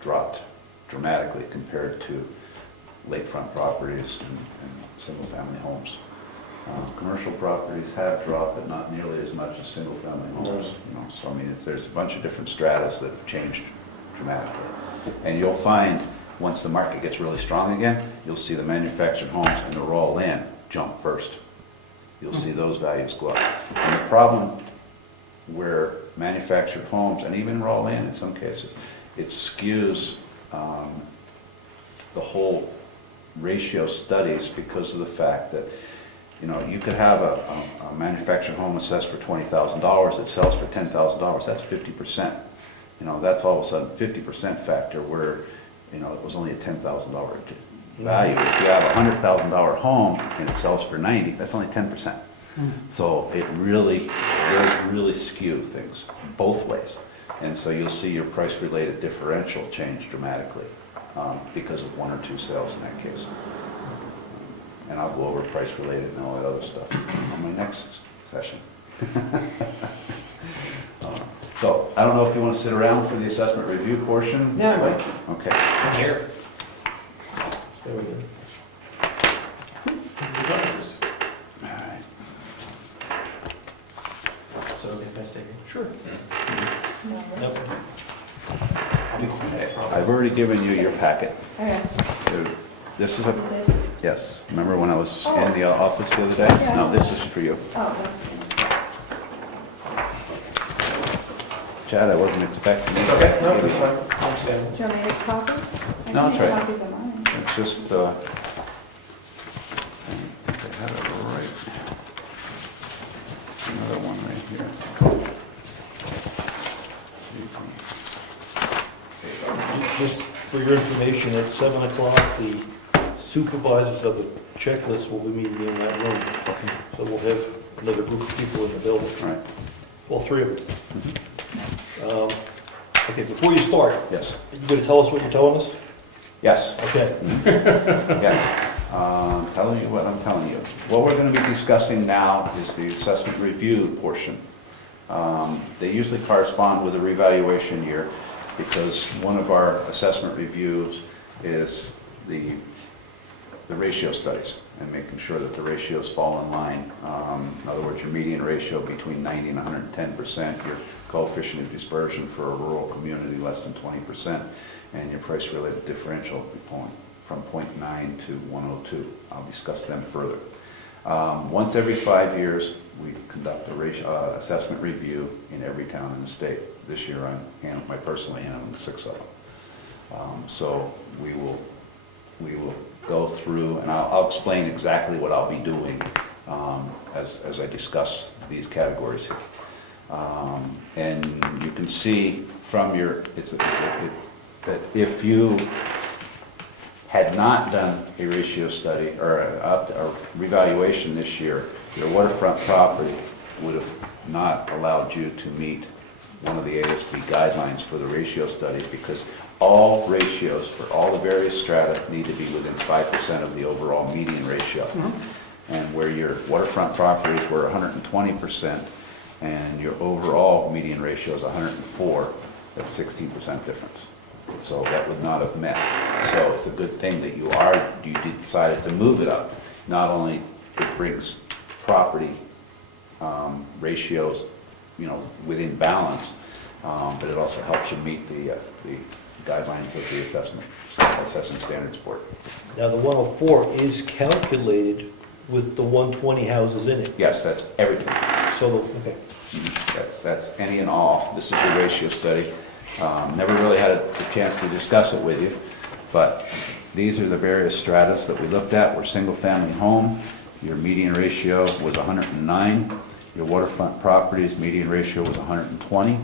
dropped dramatically compared to lakefront properties and single-family homes. Commercial properties have dropped, but not nearly as much as single-family homes. You know, so I mean, there's a bunch of different stratas that have changed dramatically. And you'll find, once the market gets really strong again, you'll see the manufactured homes and the raw land jump first. You'll see those values go up. And the problem where manufactured homes, and even raw land in some cases, it skews the whole ratio studies because of the fact that, you know, you could have a manufactured home assessed for $20,000, it sells for $10,000, that's 50%. that's all of a sudden 50% factor where, it was only a $10,000 value. If you have a $100,000 home and it sells for 90, that's only 10%. So it really does really skew things both ways. And so you'll see your price-related differential change dramatically because of one or two sales in that case. And I'll go over price-related and all that other stuff on my next session. So I don't know if you want to sit around for the assessment review portion? Yeah, I might. Okay. I'm here. Stay with you. All right. So if I stay here. Sure. No, Nope. I'll be quiet, I promise. I've already given you your packet. Okay. This is You a, did? yes, remember when I was in the office the other day? Yeah. No, this is for you. Oh, that's good. Chad, I wasn't expecting it. It's okay, no, it's fine, I understand. Do you want me to make copies? I No, can it's make right. copies of mine. It's just, I think I have it right. Another one right here. Just for your information, at 7 o'clock, the supervisors of the checklist will be meeting in that room. So we'll have another group of people in the building, All right, all three of them. Okay, before you start, yes, you going to tell us what you're telling us? yes. Okay. Yes, telling you what I'm telling you. What we're going to be discussing now is the assessment review portion. They usually correspond with a revaluation year because one of our assessment reviews is the ratio studies and making sure that the ratios fall in line. In other words, your median ratio between 90 and 110%, your coefficient of dispersion for a rural community less than 20%, and your price-related differential from 0.9 to 102. I'll discuss them further. Once every 5 years, we conduct a assessment review in every town in the state. This year, I personally handling 6 of them. So we will go through, and I'll explain exactly what I'll be doing as I discuss these categories here. And you can see from your, that if you had not done a ratio study or a revaluation this year, your waterfront property would have not allowed you to meet one of the ASB guidelines for the ratio study because all ratios for all the various strata need to be within 5% of the overall median ratio. And where your waterfront properties were 120% and your overall median ratio is 104, that's 16% difference. So that would not have met. So it's a good thing that you decided to move it up. Not only it brings property ratios, within balance, but it also helps you meet the guidelines of the assessment standards board. Now, the 104 is calculated with the 120 houses in it. Yes, that's everything. So, okay. That's any and all. This is the ratio study. Never really had a chance to discuss it with you, but these are the various stratas that we looked at. We're single-family home. Your median ratio was 109. Your waterfront properties median ratio was 120,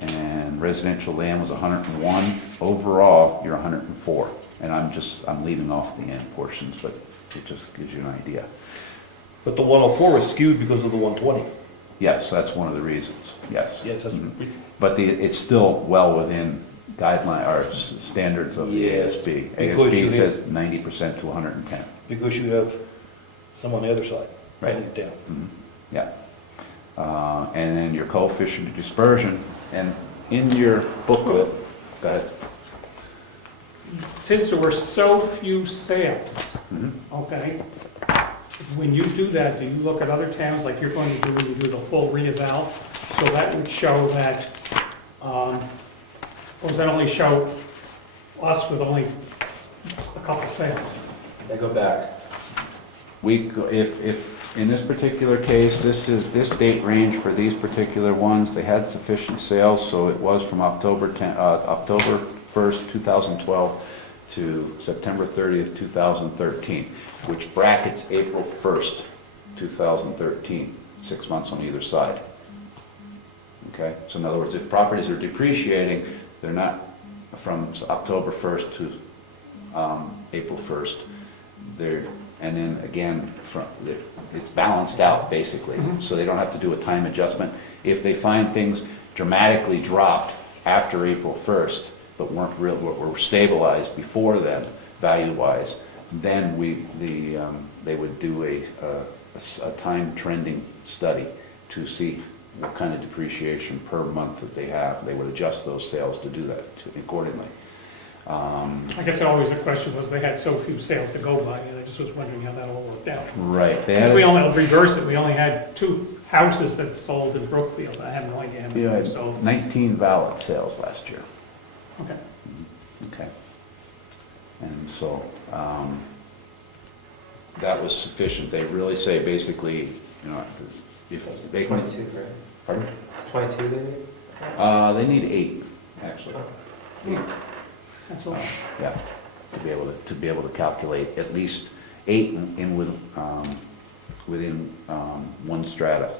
and residential land was 101. Overall, you're 104. And I'm leaving off the end portions, but it just gives you an idea. But the 104 is skewed because of the 120. Yes, that's one of the reasons. Yes. Yes, that's, But it's still well within guideline or standards of the Yes, ASB. because you ASB says 90% to 110. because you have some on the other side. Right. Pulling it down. Mhm. Yeah. And then your coefficient of dispersion, and in your booklet, go ahead. Since there were so few sales, Mhm. okay, when you do that, do you look at other towns like you're going to do when you do the full reeval? So that would show that, or does that only show us with only a couple sales? I go back. If in this particular case, this date range for these particular ones, they had sufficient sales, so it was from October 1st, 2012 to September 30th, 2013, which brackets April 1st, 2013, 6 months on either side. Okay, so in other words, if properties are depreciating, they're not from October 1st to April 1st. And then again, it's balanced out basically, so they don't have to do a time adjustment. If they find things dramatically dropped after April 1st, but were stabilized before then, value-wise, then they would do a time trending study to see what kind of depreciation per month that they have. They would adjust those sales to do that accordingly. I guess always the question was, they had so few sales to go by, and I just was wondering how that all worked out. Right. If we only reverse it, we only had 2 houses that sold in Brookfield. I have no idea how You many had sold. 19 valid sales last year. Okay. Okay. And so, that was sufficient. They really say basically, you know, if they can... 22, right? Pardon? 22 they need? They need 8, actually. 8, That's all. yeah, to be able to calculate at least 8 within one strata.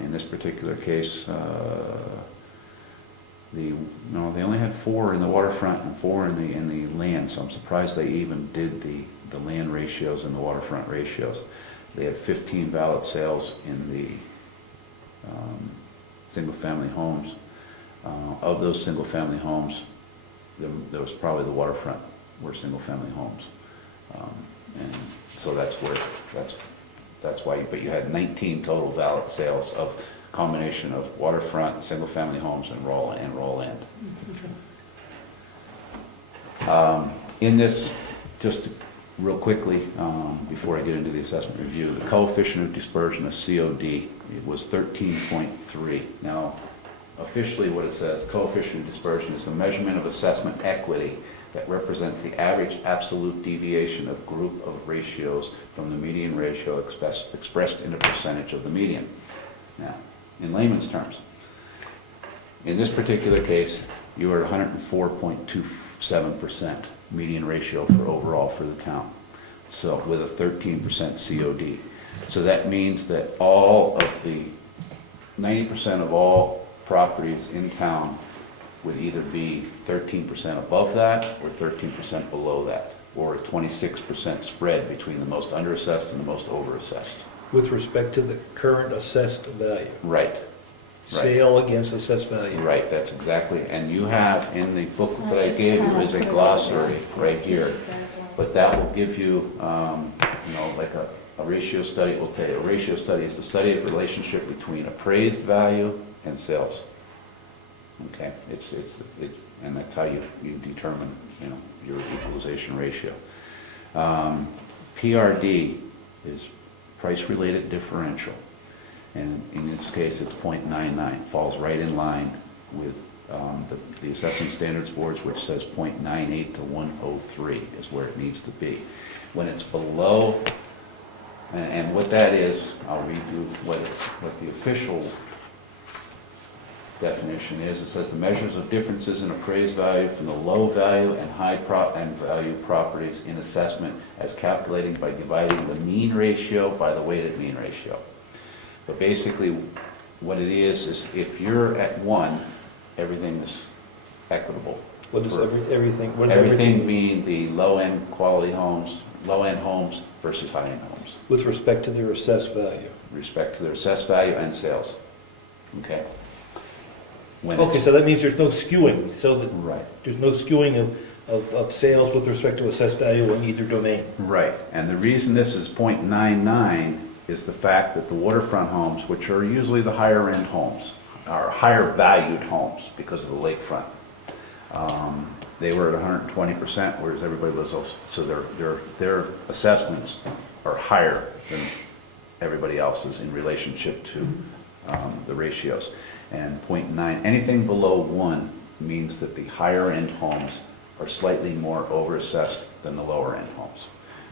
In this particular case, they only had 4 in the waterfront and 4 in the land, so I'm surprised they even did the land ratios and the waterfront ratios. They had 15 valid sales in the single-family homes. Of those single-family homes, there was probably the waterfront were single-family homes. And so that's why, but you had 19 total valid sales of combination of waterfront, single-family homes, and raw land. In this, just real quickly, before I get into the assessment review, the coefficient of dispersion of COD, it was 13.3. Now, officially what it says, coefficient of dispersion is the measurement of assessment equity that represents the average absolute deviation of group of ratios from the median ratio expressed in a percentage of the median. Now, in layman's terms, in this particular case, you are at 104.27% median ratio for overall for the town, so with a 13% COD. So that means that all of the 90% of all properties in town would either be 13% above that or 13% below that, or a 26% spread between the most underassessed and the most overassessed. With respect to the current assessed value. Right. Sale against assessed value. Right, that's exactly, and you have in the booklet that I gave you is a glossary right here, but that will give you, like a ratio study. It will tell you a ratio study is the study of relationship between appraised value and sales. Okay, and that's how you determine, your equalization ratio. PRD is price-related differential. And in this case, it's 0.99, falls right in line with the Assessing Standards Boards, which says 0.98 to 103 is where it needs to be. When it's below, and what that is, I'll read you what the official definition is. It says the measures of differences in appraised value from the low value and high value properties in assessment as calculated by dividing the mean ratio by the weighted mean ratio. But basically, what it is if you're at 1, everything is equitable. What does everything? What does Everything being the low-end quality homes, low-end homes versus high-end homes. With respect to their assessed value. Respect to their assessed value and sales. Okay? Okay, so that means there's no skewing, so that Right. there's no skewing of sales with respect to assessed value in either domain. Right, and the reason this is 0.99 is the fact that the waterfront homes, which are usually the higher end homes, are higher valued homes because of the lakefront. They were at 120%, whereas everybody was also, so their assessments are higher than everybody else's in relationship to the ratios. And 0.9, anything below 1 means that the higher end homes are slightly more overassessed than the lower end homes.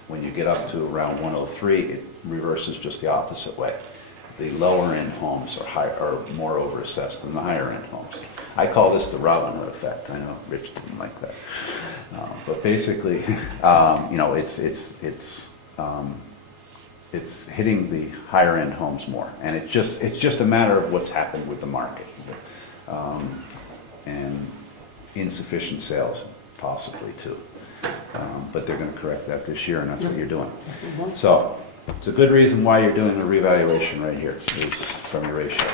When you get up to around 103, it reverses just the opposite way. The lower end homes are more overassessed than the higher end homes. I call this the Robin Hood effect. I know Rich didn't like that, but basically, it's hitting the higher end homes more, and it's just a matter of what's happened with the market. and insufficient sales, possibly too. But they're gonna correct that this year, and that's what you're doing. So, it's a good reason why you're doing the revaluation right here, is from your ratio.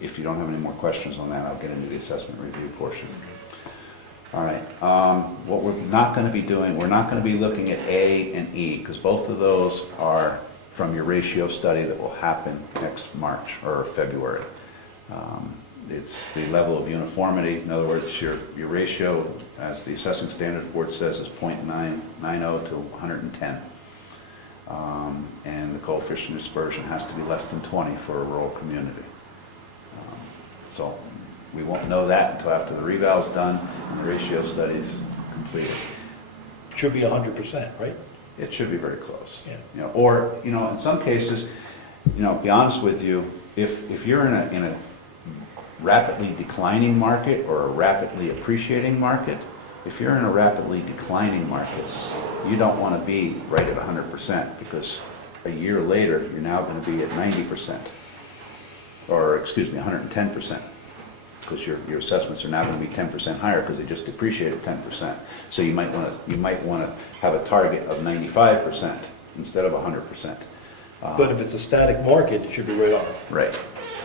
If you don't have any more questions on that, I'll get into the assessment review portion. All right, what we're not gonna be doing, we're not gonna be looking at A and E, because both of those are from your ratio study that will happen next March or February. It's the level of uniformity. In other words, your ratio, as the assessing standards board says, is 0.990 to 110. And the coefficient of dispersion has to be less than 20 for a rural community. So we won't know that until after the reval's done and the ratio study's completed. Should be 100%, right? It should be very close. Yeah. You know, or, you know, in some cases, you know, be honest with you, if you're in a rapidly declining market or a rapidly appreciating market, if you're in a rapidly declining market, you don't want to be right at 100%, because a year later, you're now going to be at 90%, or excuse me, 110%, because your assessments are now going to be 10% higher because they just depreciated 10%. So you might want to have a target of 95% instead of 100%. But if it's a static market, it should be right on. Right,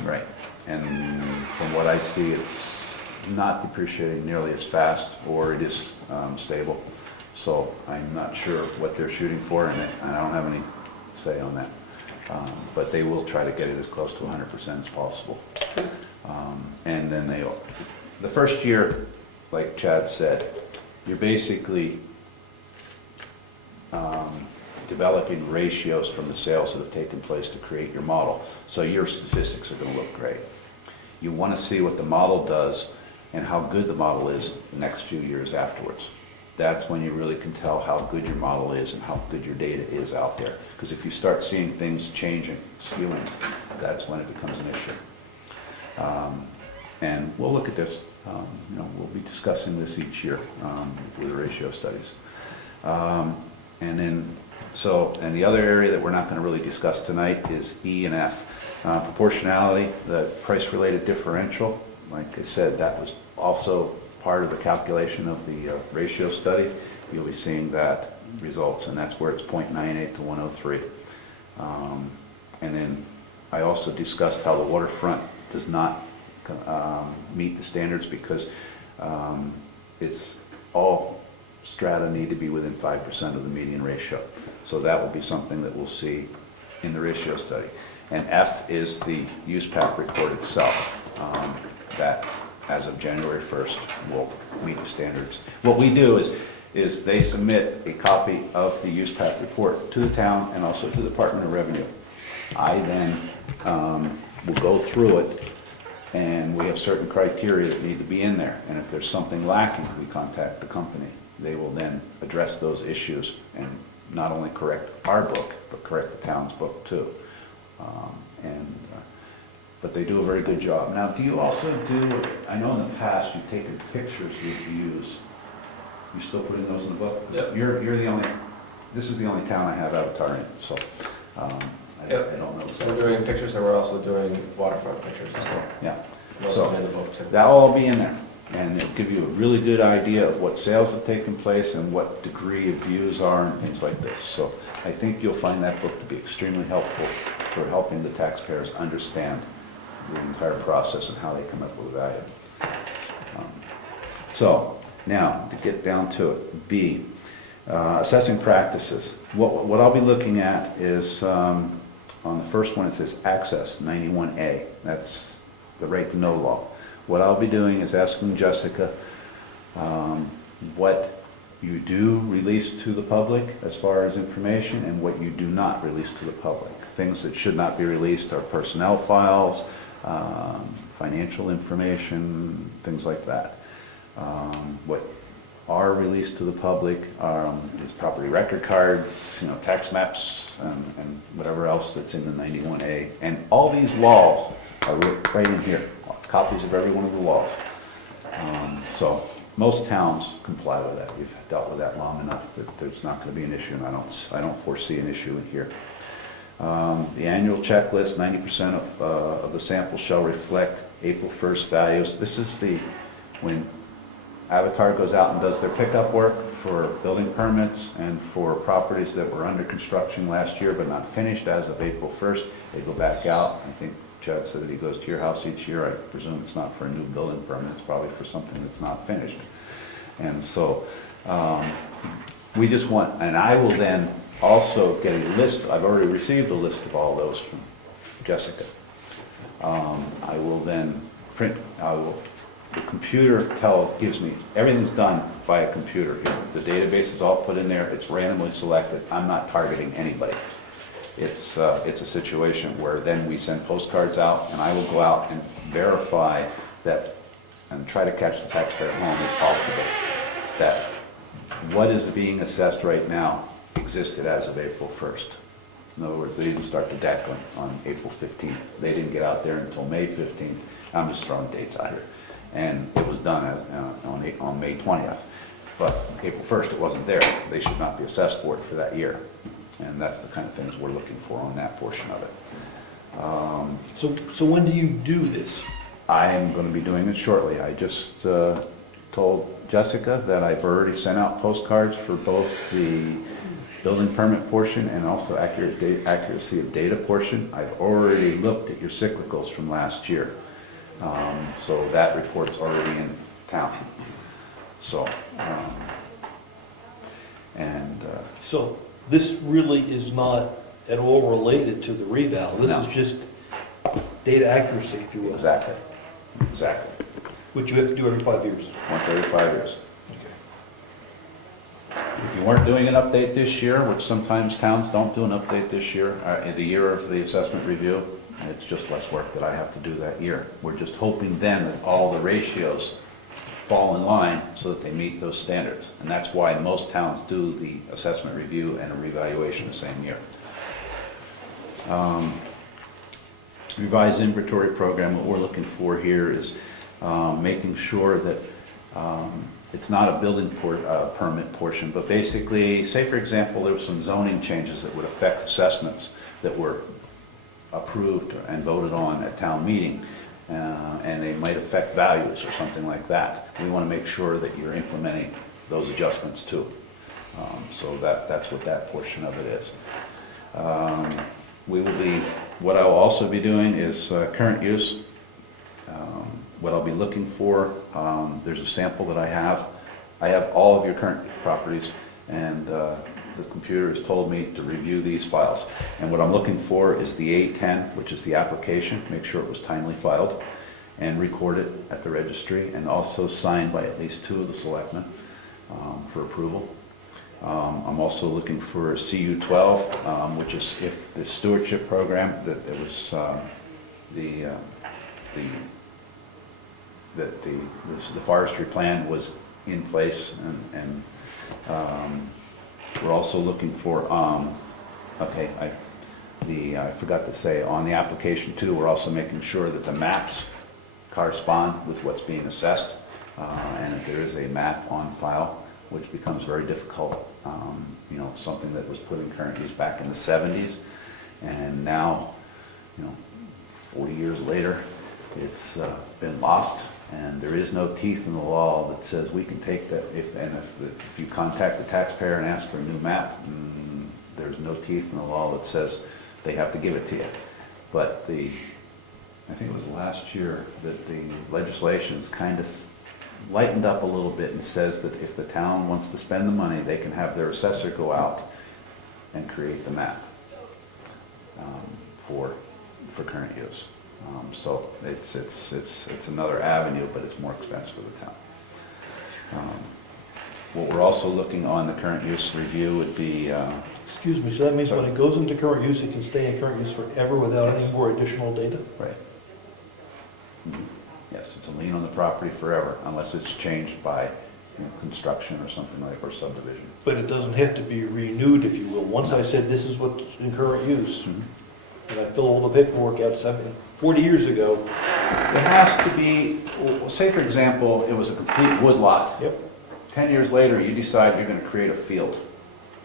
right. And from what I see, it's not depreciating nearly as fast, or it is stable. So I'm not sure what they're shooting for, and I don't have any say on that. But they will try to get it as close to 100% as possible. And then the first year, like Chad said, you're basically developing ratios from the sales that have taken place to create your model. So your statistics are going to look great. You want to see what the model does and how good the model is the next few years afterwards. That's when you really can tell how good your model is and how good your data is out there. Because if you start seeing things changing, skewing, that's when it becomes an issue. And we'll look at this. You know, we'll be discussing this each year with the ratio studies. And the other area that we're not going to really discuss tonight is E and F. Proportionality, the price-related differential. Like I said, that was also part of the calculation of the ratio study. You'll be seeing that results, and that's where it's 0.98 to 103. And then I also discussed how the waterfront does not meet the standards because it's all strata need to be within 5% of the median ratio. So that will be something that we'll see in the ratio study. And F is the use pack report itself, that as of January 1st will meet the standards. What we do is they submit a copy of the use pack report to the town and also to the Department of Revenue. I then will go through it, and we have certain criteria that need to be in there. And if there's something lacking, we contact the company. They will then address those issues and not only correct our book, but correct the town's book too. But they do a very good job. Now, do you also do, I know in the past you've taken pictures you use. You still putting those in the book? Yep. You're the only, this is the only town I have Avatar in, so I Yep. don't know. So we're doing pictures, and we're also doing waterfront pictures as well. Yeah. Those So are in the book too. that'll all be in there, and it'll give you a really good idea of what sales have taken place and what degree of views are and things like this. So I think you'll find that book to be extremely helpful for helping the taxpayers understand the entire process and how they come up with value. So now to get down to it, B, assessing practices. What I'll be looking at is on the first one it says access 91A. That's the right to know law. What I'll be doing is asking Jessica what you do release to the public as far as information and what you do not release to the public. Things that should not be released are personnel files, financial information, things like that. What are released to the public is property record cards, you know, tax maps, and whatever else that's in the 91A. And all these laws are right in here, copies of every one of the laws. So most towns comply with that. We've dealt with that long enough that there's not going to be an issue, and I don't foresee an issue in here. The annual checklist, 90% of the sample shall reflect April 1st values. This is when Avatar goes out and does their pickup work for building permits and for properties that were under construction last year but not finished as of April 1st. They go back out. I think Chad said that he goes to your house each year. I presume it's not for a new building permit. It's probably for something that's not finished. And so we just want, and I will then also get a list. I've already received a list of all those from Jessica. I will then print, the computer gives me, everything's done by a computer here. The database is all put in there, it's randomly selected. I'm not targeting anybody. It's a situation where then we send postcards out, and I will go out and verify that, and try to catch the taxpayer at home as possible, that what is being assessed right now existed as of April 1st. In other words, they didn't start the deck on April 15th. They didn't get out there until May 15th. I'm just throwing dates out here. And it was done on May 20th. But April 1st, it wasn't there. They should not be assessed for it for that year. And that's the kind of things we're looking for on that portion of it. So when do you do this? I am going to be doing it shortly. I just told Jessica that I've already sent out postcards for both the building permit portion and also accuracy of data portion. I've already looked at your cyclicals from last year. So that report's already in town. So, So this really is not at all related to the reval. This No. is just data accuracy, if you will. exactly, Which you have to do every 5 years. once every 5 years. Okay. If you weren't doing an update this year, which sometimes towns don't do an update this year, in the year of the assessment review, it's just less work that I have to do that year. We're just hoping then that all the ratios fall in line so that they meet those standards. And that's why most towns do the assessment review and a revaluation the same year. Revised inventory program, what we're looking for here is making sure that it's not a building permit portion, but basically, say for example, there were some zoning changes that would affect assessments that were approved and voted on at town meeting, and they might affect values or something like that. We want to make sure that you're implementing those adjustments too. So that's what that portion of it is. What I will also be doing is current use. What I'll be looking for, there's a sample that I have. I have all of your current properties, and the computer has told me to review these files. And what I'm looking for is the A10, which is the application, make sure it was timely filed, and record it at the registry, and also signed by at least 2 of the selectmen for approval. I'm also looking for a CU12, which is if the stewardship program that it was the forestry plan was in place, and we're also looking for, I forgot to say, on the application too, we're also making sure that the maps correspond with what's being assessed, and if there is a map on file, which becomes very difficult, something that was put in current use back in the 70s, and now, 40 years later, it's been lost. And there is no teeth in the law that says we can take that, if you contact the taxpayer and ask for a new map, there's no teeth in the law that says they have to give it to you. But I think it was last year that the legislation's kind of lightened up a little bit and says that if the town wants to spend the money, they can have their assessor go out and create the map for current use. So it's another avenue, but it's more expensive for the town. What we're also looking on the current use review would be... Excuse me, so that means when it goes into current use, it can stay in current use forever without any more additional data? Right. Yes, it's a lien on the property forever, unless it's changed by construction or something like, or subdivision. But it doesn't have to be renewed, if you will. Once I said this is what's in current use, and I fill all the paperwork out 40 years ago. It has to be, say for example, it was a complete wood lot. Yep. 10 years later, you decide you're going to create a field.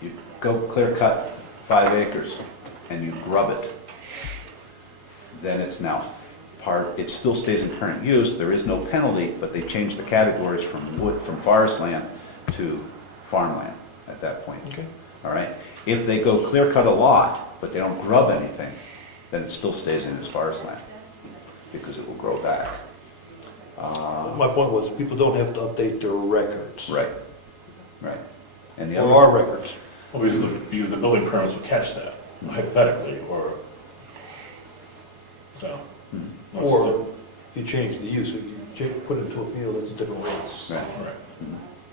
You go clear cut 5 acres. and you grub it, then it's now it still stays in current use, there is no penalty, but they change the categories from forest land to farmland at that point. Okay. All right? If they go clear cut a lot, but they don't grub anything, then it still stays in as forest land, because it will grow back. My point was, people don't have to update their records. Right, right. And the Or other, our records. Well, because the building permits will catch that hypothetically, or, so. Or if you change the use, if you put it into a field, it's a different rule. right, Right.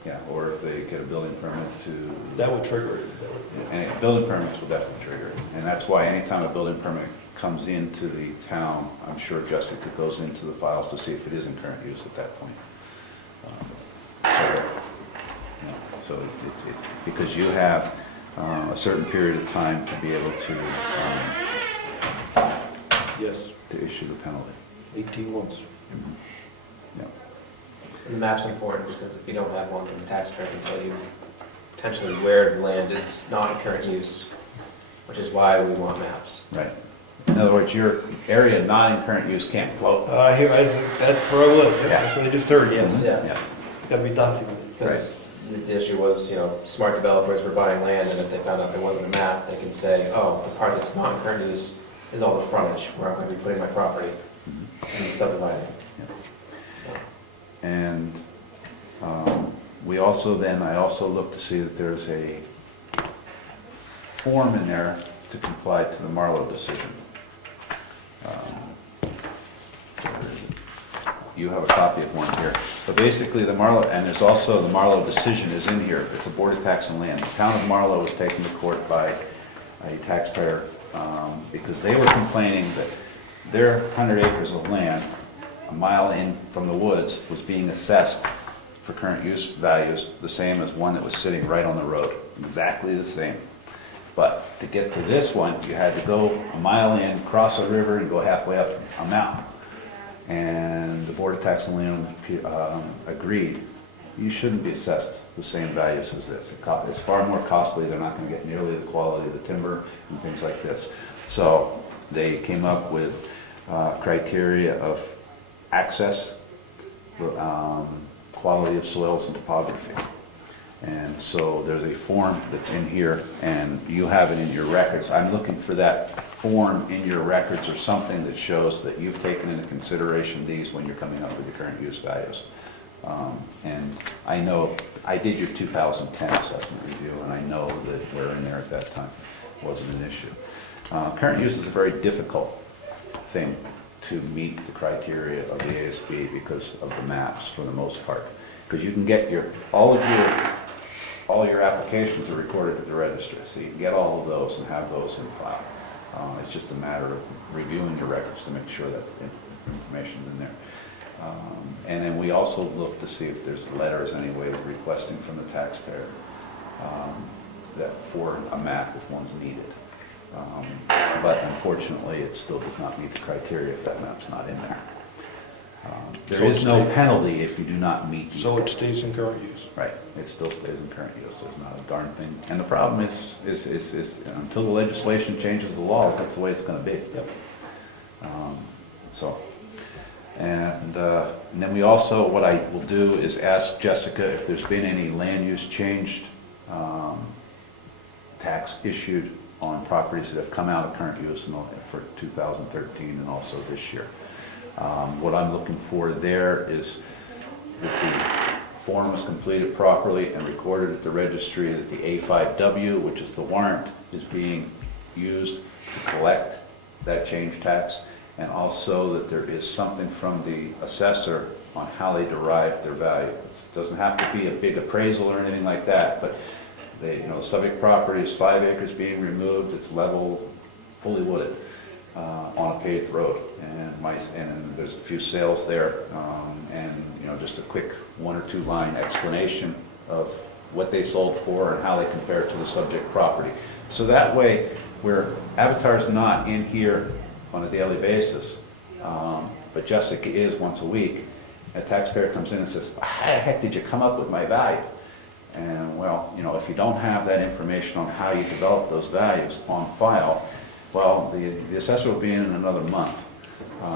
yeah, or if they get a building permit to, That would trigger it. That would- and building permits will definitely trigger it. And that's why anytime a building permit comes into the town, I'm sure Jessica goes into the files to see if it is in current use at that point. So because you have a certain period of time to be able Yes, to issue the penalty. 18 months. Yeah. The map's important because if you don't have one, then the taxpayer can tell you potentially where the land is not in current use, which is why we want maps. Right. In other words, your area not in current use can't float. That's where I was. Yep, Yeah. That's what I just heard, yes. Yeah. Yes. It's got to be documented. Because the issue was, smart developers were buying land, and if they found out there wasn't a map, they could say, oh, the part that's not in current use is all the frontage where I'm going to be putting my property and subdividing. And I also look to see that there's a form in there to comply to the Marlowe decision. Where is it? You have a copy of one here. But basically the Marlowe, and there's also the Marlowe decision is in here. It's a Board of Tax and Land. The town of Marlowe was taken to court by a taxpayer because they were complaining that their 100 acres of land, a mile in from the woods, was being assessed for current use values, the same as one that was sitting right on the road, exactly the same. But to get to this one, you had to go a mile in, cross a river, and go halfway up a mountain. And the Board of Tax and Land agreed, you shouldn't be assessed the same values as this. It's far more costly, they're not going to get nearly the quality of the timber and things like this. So they came up with criteria of access, quality of soils and topography. And so there's a form that's in here, and you have it in your records. I'm looking for that form in your records or something that shows that you've taken into consideration these when you're coming up with your current use values. And I know, I did your 2010 assessment review, and I know that we're in there at that time. It wasn't an issue. Current use is a very difficult thing to meet the criteria of the ASB because of the maps for the most part. Because you can get all your applications are recorded at the registry, so you can get all of those and have those in file. It's just a matter of reviewing your records to make sure that the information's in there. And then we also look to see if there's letters anyway requesting from the taxpayer that for a map if one's needed. But unfortunately, it still does not meet the criteria if that map's not in there. There So is it's no still- penalty if you do not meet these. So it stays in current use. Right, it still stays in current use, there's not a darn thing. And the problem is until the legislation changes the laws, that's the way it's gonna be. Yep. And then we also, what I will do is ask Jessica if there's been any land use changed tax issued on properties that have come out of current use for 2013 and also this year. What I'm looking for there is that the form was completed properly and recorded at the registry, that the A5W, which is the warrant, is being used to collect that change tax, and also that there is something from the assessor on how they derive their value. It doesn't have to be a big appraisal or anything like that, but the subject property is 5 acres being removed, it's level, fully wooded, on a paved road, and there's a few sales there, and just a quick 1 or 2 line explanation of what they sold for and how they compare to the subject property. So that way, where Avatar's not in here on a daily basis, but Jessica is once a week, a taxpayer comes in and says, how the heck did you come up with my value? And well, if you don't have that information on how you develop those values on file, Well, the assessor will be in another month.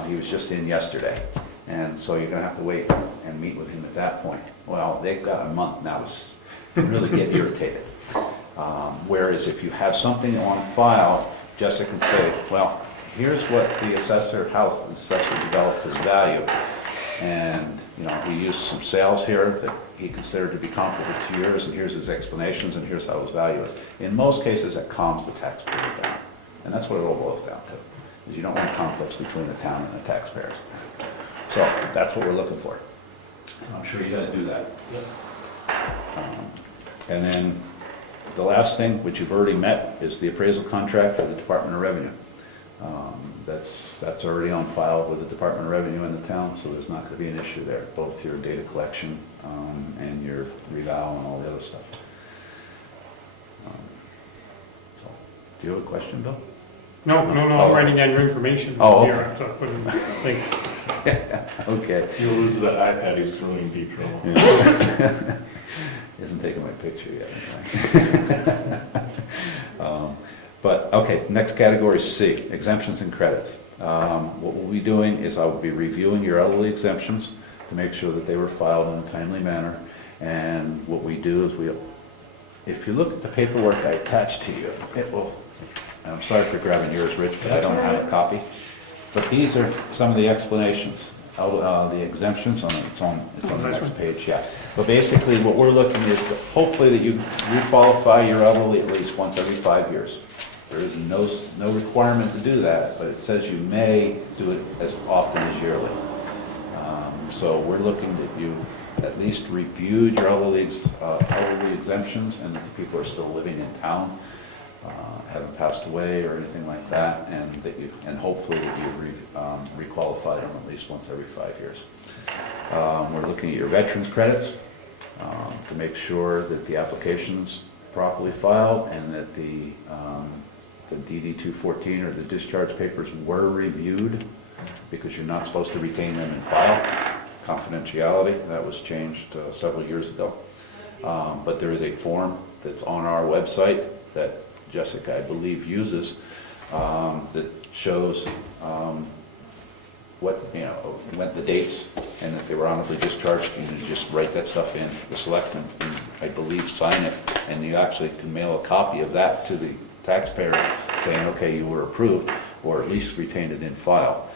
He was just in yesterday, and so you're gonna have to wait and meet with him at that point. Well, they've got a month now to really get irritated. Whereas if you have something on file, Jessica can say, well, here's what the assessor, how the assessor developed his value. And, you know, he used some sales here that he considered to be comparable to yours, and here's his explanations, and here's how his value is. In most cases, that calms the taxpayer down. And that's what it all boils down to, is you don't want conflicts between the town and the taxpayers. So that's what we're looking for. I'm sure you guys do that. And then the last thing, which you've already met, is the appraisal contract for the Department of Revenue. That's already on file with the Department of Revenue in the town, so there's not going to be an issue there, both your data collection and your reval and all the other stuff. So, do you have a question, Bill? No, I'm writing down your information. Oh, here, okay. so I couldn't think. Okay. You'll lose that iPad, he's really in deep trouble. Isn't taking my picture yet. But, okay, next category is C, exemptions and credits. What we'll be doing is I will be reviewing your elderly exemptions to make sure that they were filed in a timely manner. And what we do is if you look at the paperwork I attached to you, it will, and I'm sorry for grabbing yours, Rich, but I don't have a copy. But these are some of the explanations, the exemptions, it's on the next page, yeah. But basically, what we're looking is hopefully that you requalify your elderly at least once every 5 years. There is no requirement to do that, but it says you may do it as often as yearly. So we're looking that you at least reviewed your elderly exemptions, and that the people are still living in town, haven't passed away or anything like that, and hopefully that you requalify them at least once every 5 years. We're looking at your veterans credits to make sure that the application's properly filed and that the DD 214 or the discharge papers were reviewed, because you're not supposed to retain them in file. Confidentiality, that was changed several years ago. But there is a form that's on our website that Jessica, I believe, uses that shows when the dates and that they were honorably discharged. You can just write that stuff in. The selectmen, I believe, sign it, and you actually can mail a copy of that to the taxpayer saying, okay, you were approved, or at least retain it in file,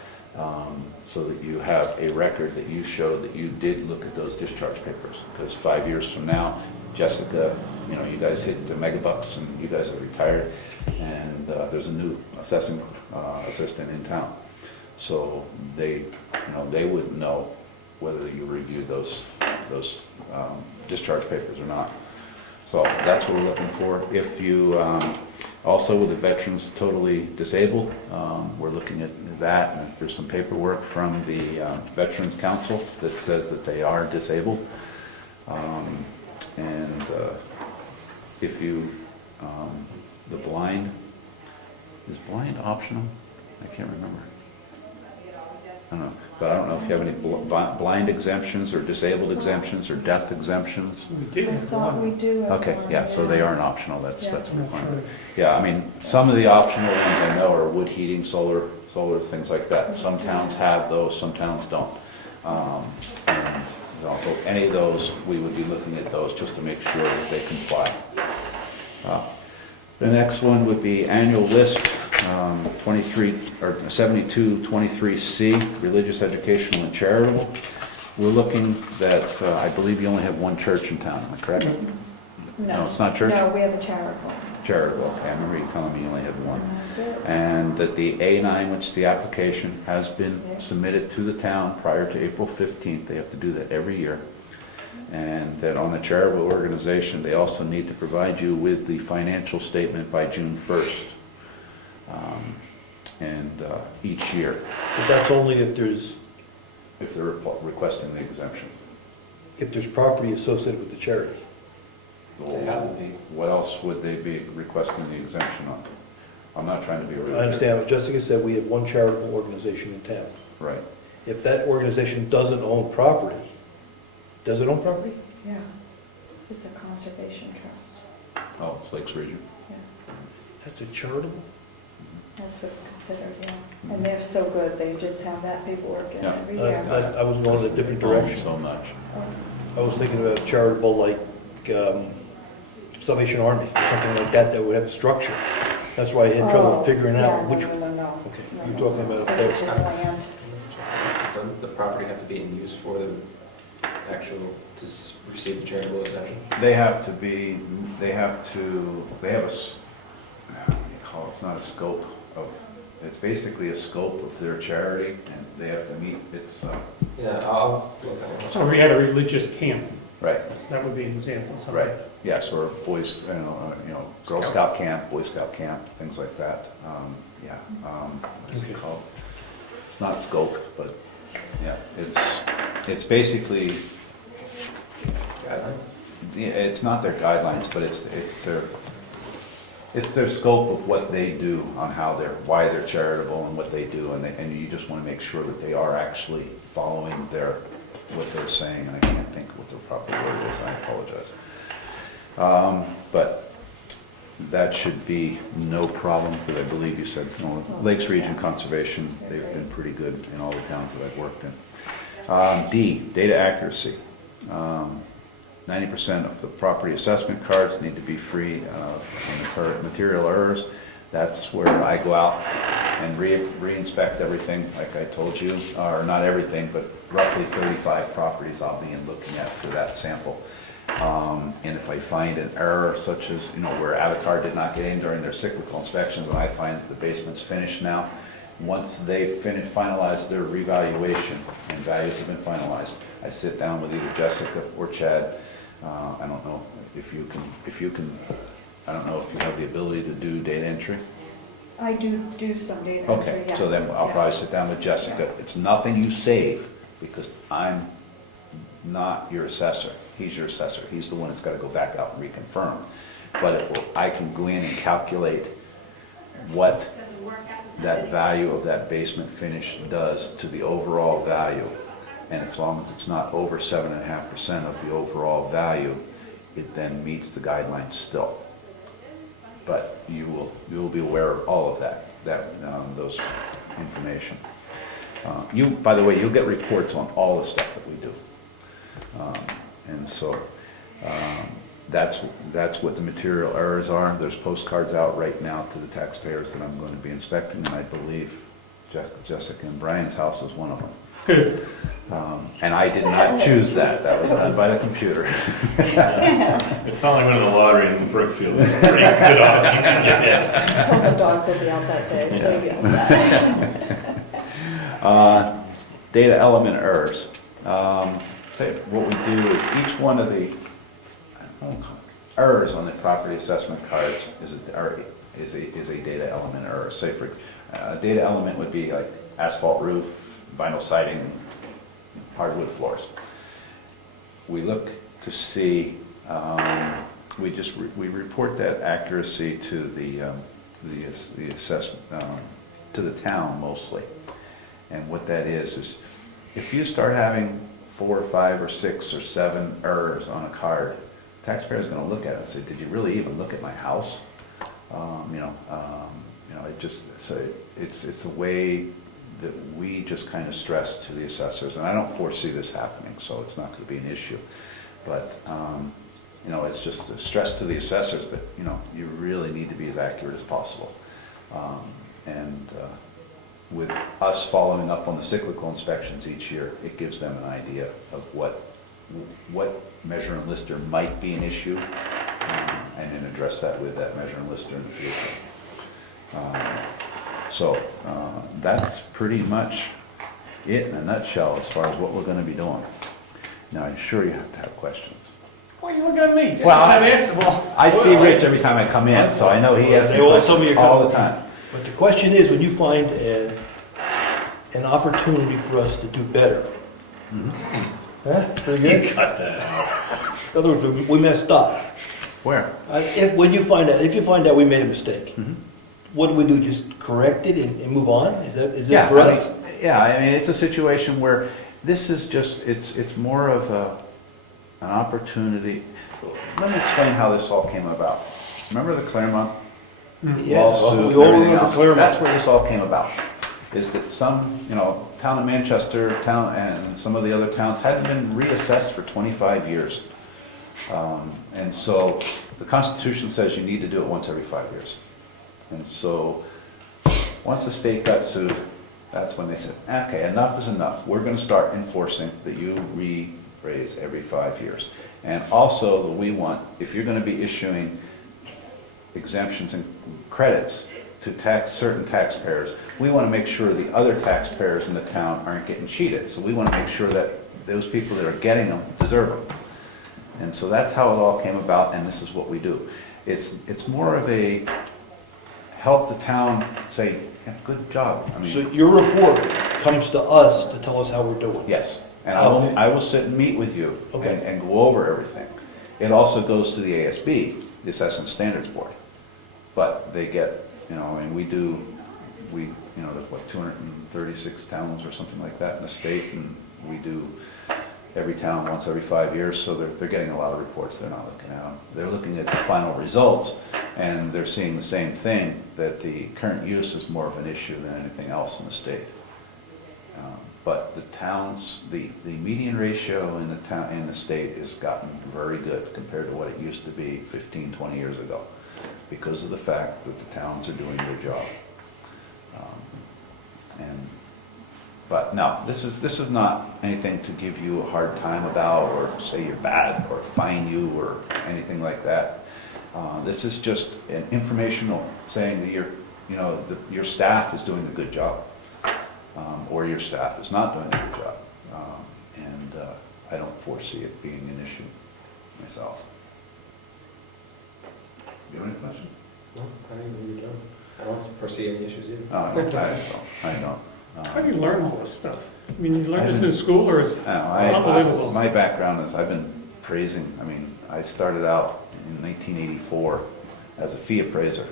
so that you have a record that you showed that you did look at those discharge papers. Because 5 years from now, Jessica, you guys hit the megabucks and you guys are retired, and there's a new assessing assistant in town. So they wouldn't know whether you reviewed those discharge papers or not. So that's what we're looking for. If you, also with the veterans totally disabled, we're looking at that, and there's some paperwork from the Veterans Council that says that they are disabled. If you, the blind, is blind optional? I can't remember. I don't know, but I don't know if you have any blind exemptions or disabled exemptions or death exemptions. We did I have thought one. we do have Okay, one, yeah, so they aren't optional, that's a I'm not requirement. sure. Yeah, I mean, some of the optional ones I know are wood heating, solar, things like that. Some towns have those, some towns don't. And any of those, we would be looking at those just to make sure that they comply. The next one would be annual list 7223C, religious, educational, and charitable. We're looking that, I believe you only have one church in town, am I correct? No, it's not church? No, we have a charitable. Charitable, okay, I remember you telling me you only had one. That's it. And that the A9, which is the application, has been submitted to the town prior to April 15th. They have to do that every year. And that on the charitable organization, they also need to provide you with the financial statement by June 1st. Each year, But that's only if there's requesting the exemption. property associated with the charity. They have to be. What else would they be requesting the exemption on? I'm not trying to be rude. I understand, but Jessica said we have one charitable organization in town. Right. If that organization doesn't own property, does it own property? Yeah, it's a conservation trust. Oh, it's Lakes Region. Yeah. That's a charitable? That's what's considered, yeah. And they're so good, they just have that paperwork in Yeah. every year. I was going in a different direction. So much. I was thinking about charitable, like Salvation Army, or something like that, that would have a structure. That's why I had trouble figuring out which. No. Okay, No, you're no. talking about up This there. is just land. So the property have to be in use for the actual, to receive the charitable exemption? They have to be, they have a, what do you call it, it's not a scope of, it's basically a scope of their charity, and they have to meet, it's, Yeah, I'll look at it. So we had a religious camp, right, that would be an example. something. right, yes, or boys, Girl Scout camp, Boy Scout camp, things like that, what is it called? It's not scoped, but, yeah, it's basically, Guidelines? yeah, it's not their guidelines, but it's their scope of what they do on why they're charitable and what they do, and you just want to make sure that they are actually following what they're saying, and I can't think what the proper word is, I apologize. But that should be no problem, because I believe you said, Lakes Region Conservation, they've been pretty good in all the towns that I've worked in. D, data accuracy. 90% of the property assessment cards need to be free of material errors. That's where I go out and re-inspect everything, like I told you, or not everything, but roughly 35 properties I'll be looking at for that sample. And if I find an error such as, where Avatar did not get in during their cyclical inspections, and I find that the basement's finished now, once they finalize their revaluation and values have been finalized, I sit down with either Jessica or Chad. I don't know if you can, I don't know if you have the ability to do data entry. I do some data entry, Okay, yeah. so then I'll Yeah. probably sit down with Jessica. It's nothing you save, because I'm not your assessor. He's your assessor. He's the one that's got to go back out and reconfirm. But I can go in and calculate what that value of that basement finish does to the overall value. And as long as it's not over 7.5% of the overall value, it then meets the guidelines still. But you will be aware of all of those information. By the way, you'll get reports on all the stuff that we do. And so that's what the material errors are. There's postcards out right now to the taxpayers that I'm going to be inspecting, and I believe Jessica and Brian's house is one of them. And I did not choose that. That was done by the computer. It's not like winning the lottery in Brookfield. It's pretty good odds you can get it. Well, the dogs will be out that day, so yes. Data element errors. What we do is each one of the errors on the property assessment cards is a data element error. Say for a data element would be like asphalt roof, vinyl siding, hardwood floors. We look to see, we report that accuracy to the assessment, to the town mostly. And what that is if you start having 4 or 5 or 6 or 7 errors on a card, the taxpayer's going to look at it and say, did you really even look at my house? It's a way that we just kind of stress to the assessors, and I don't foresee this happening, so it's not going to be an issue. But it's just a stress to the assessors that you really need to be as accurate as possible. With us following up on the cyclical inspections each year, it gives them an idea of what measure and lister might be an issue, and then address that with that measure and lister in the future. So that's pretty much it in a nutshell as far as what we're going to be doing. Now, I'm sure you have to have questions. Why are you looking at me? Just Well, because I've asked, well, I see Rich every time I come in, so I know he has They all tell me questions you're all coming. the time. But the question is, when you find an opportunity for us to do better. Huh? Pretty You good? cut that out. In other words, we messed up. Where? If you find out we made a mistake, what do we do? Just correct it and move on? Is it for us? I mean, it's a situation where this is just, it's more of an opportunity. Let me explain how this all came about. Remember the Claremont Yeah, lawsuit, we and all everything remember else. Claremont. That's where this all came about, is that some, town of Manchester, town, and some of the other towns hadn't been reassessed for 25 years. And so the Constitution says you need to do it once every 5 years. And so, once the state got sued, that's when they said, okay, enough is enough. We're gonna start enforcing that you re-raise every 5 years. And also, that we want, if you're gonna be issuing exemptions and credits to certain taxpayers, we wanna make sure the other taxpayers in the town aren't getting cheated. So we wanna make sure that those people that are getting them deserve them. And so that's how it all came about, and this is what we do. It's more of a help the town say, yeah, good job. I So mean, your report comes to us to tell us how we're doing? yes, and Okay. I will sit and meet with you Okay. and go over everything. It also goes to the ASB, the Assessment Standards Board. But they get, and there's what, 236 towns or something like that in the state, and we do every town once every 5 years, so they're getting a lot of reports they're not looking at them. They're looking at the final results, and they're seeing the same thing, that the current use is more of an issue than anything else in the state. But the towns, the median ratio in the state has gotten very good compared to what it used to be 15, 20 years ago, because of the fact that the towns are doing their job. But no, this is not anything to give you a hard time about, or say you're bad, or fine you, or anything like that. This is just an informational saying that your staff is doing a good job, or your staff is not doing a good job. And I don't foresee it being an issue myself. Do you have any questions? No, I think you're done. I don't foresee any issues either. I don't. How do you learn all this stuff? I mean, you learn this in school, or is it unbelievable? My background is, I've been appraising, I started out in 1984 as a fee appraiser.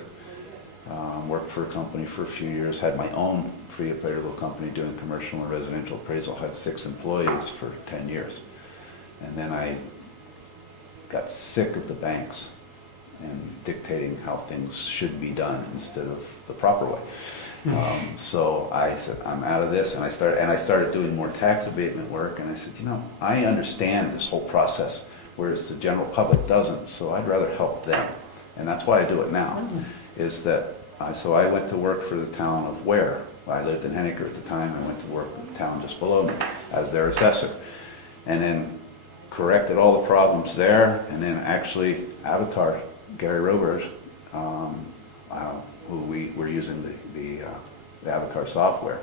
Worked for a company for a few years, had my own fee appraisal company doing commercial and residential appraisal, had 6 employees for 10 years. And then I got sick of the banks and dictating how things should be done instead of the proper way. So I said, I'm out of this, and I started doing more tax abatement work, and I said, I understand this whole process, whereas the general public doesn't, so I'd rather help them. And that's why I do it now, is that, so I went to work for the town of Ware. I lived in Henniker at the time. I went to work in the town just below me as their assessor. And then corrected all the problems there, and then actually Avatar, Gary Roberge, who we were using the Avatar software,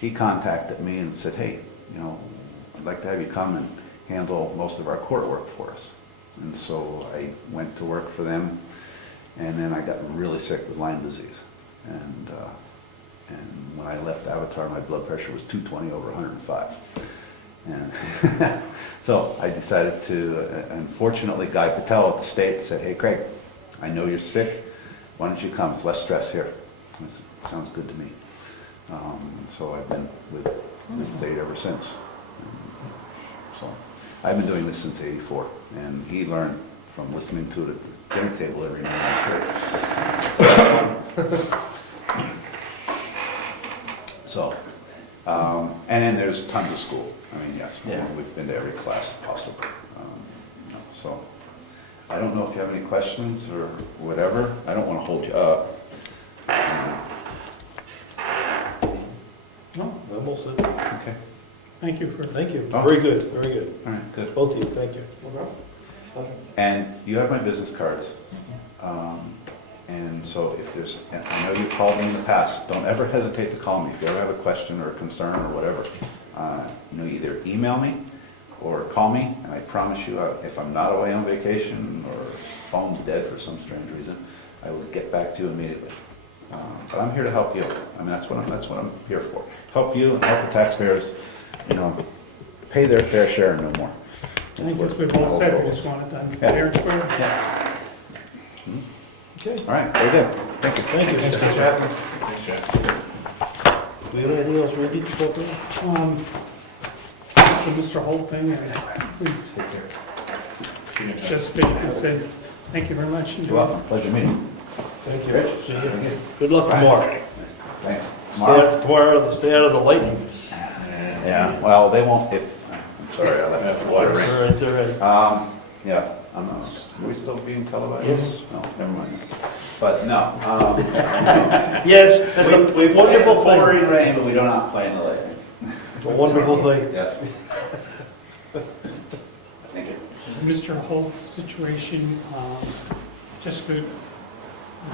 he contacted me and said, hey, I'd like to have you come and handle most of our court work for us. And so I went to work for them, and then I got really sick with Lyme disease. And when I left Avatar, my blood pressure was 220/105. And so I decided to, unfortunately, Guy Patel at the state said, hey, Craig, I know you're sick. Why don't you come? It's less stress here. I said, sounds good to me. So I've been with the state ever since. So I've been doing this since '84, and he learned from listening to it at the dinner table every night. So, and then there's tons of school. Yes, Yeah. we've been to every class possible. So I don't know if you have any questions or whatever. I don't want to hold you up. No, I'm all set. Okay. thank you for, Thank you. Oh. Very good, very good. All right, good. Both of you, thank you. And you have my business cards. And so if there's, I know you've called me in the past, don't ever hesitate to call me. If you ever have a question or a concern or whatever, either email me or call me, and I promise you, if I'm not away on vacation or phone's dead for some strange reason, I will get back to you immediately. But I'm here to help you. That's what I'm here for. Help you and help the taxpayers, pay their fair share and no more. I think as we both said, we just want it done fair and square. Yeah. Okay, All right, very good. Thank you. thank you. Thanks, Mr. Chapman. Thanks, Jeff. Do we have anything else we need to talk about? Just the Mr. Holt thing, and we Take care. See you next time. just speak and said, thank you very much. You're welcome. Pleasure meeting. Thank you. Rich? See you. Thank you. Good luck tomorrow. Thanks. Stay out of the lightning. Yeah, well, they won't, I'm sorry, I left. That's water race. All right, all right. Yeah, are we still being televised? Yes. No, never mind. But no, Yes, that's a wonderful thing. pouring rain, but we do not play in the lightning. It's a wonderful thing. Yes. Thank you. Mr. Holt's situation, just to,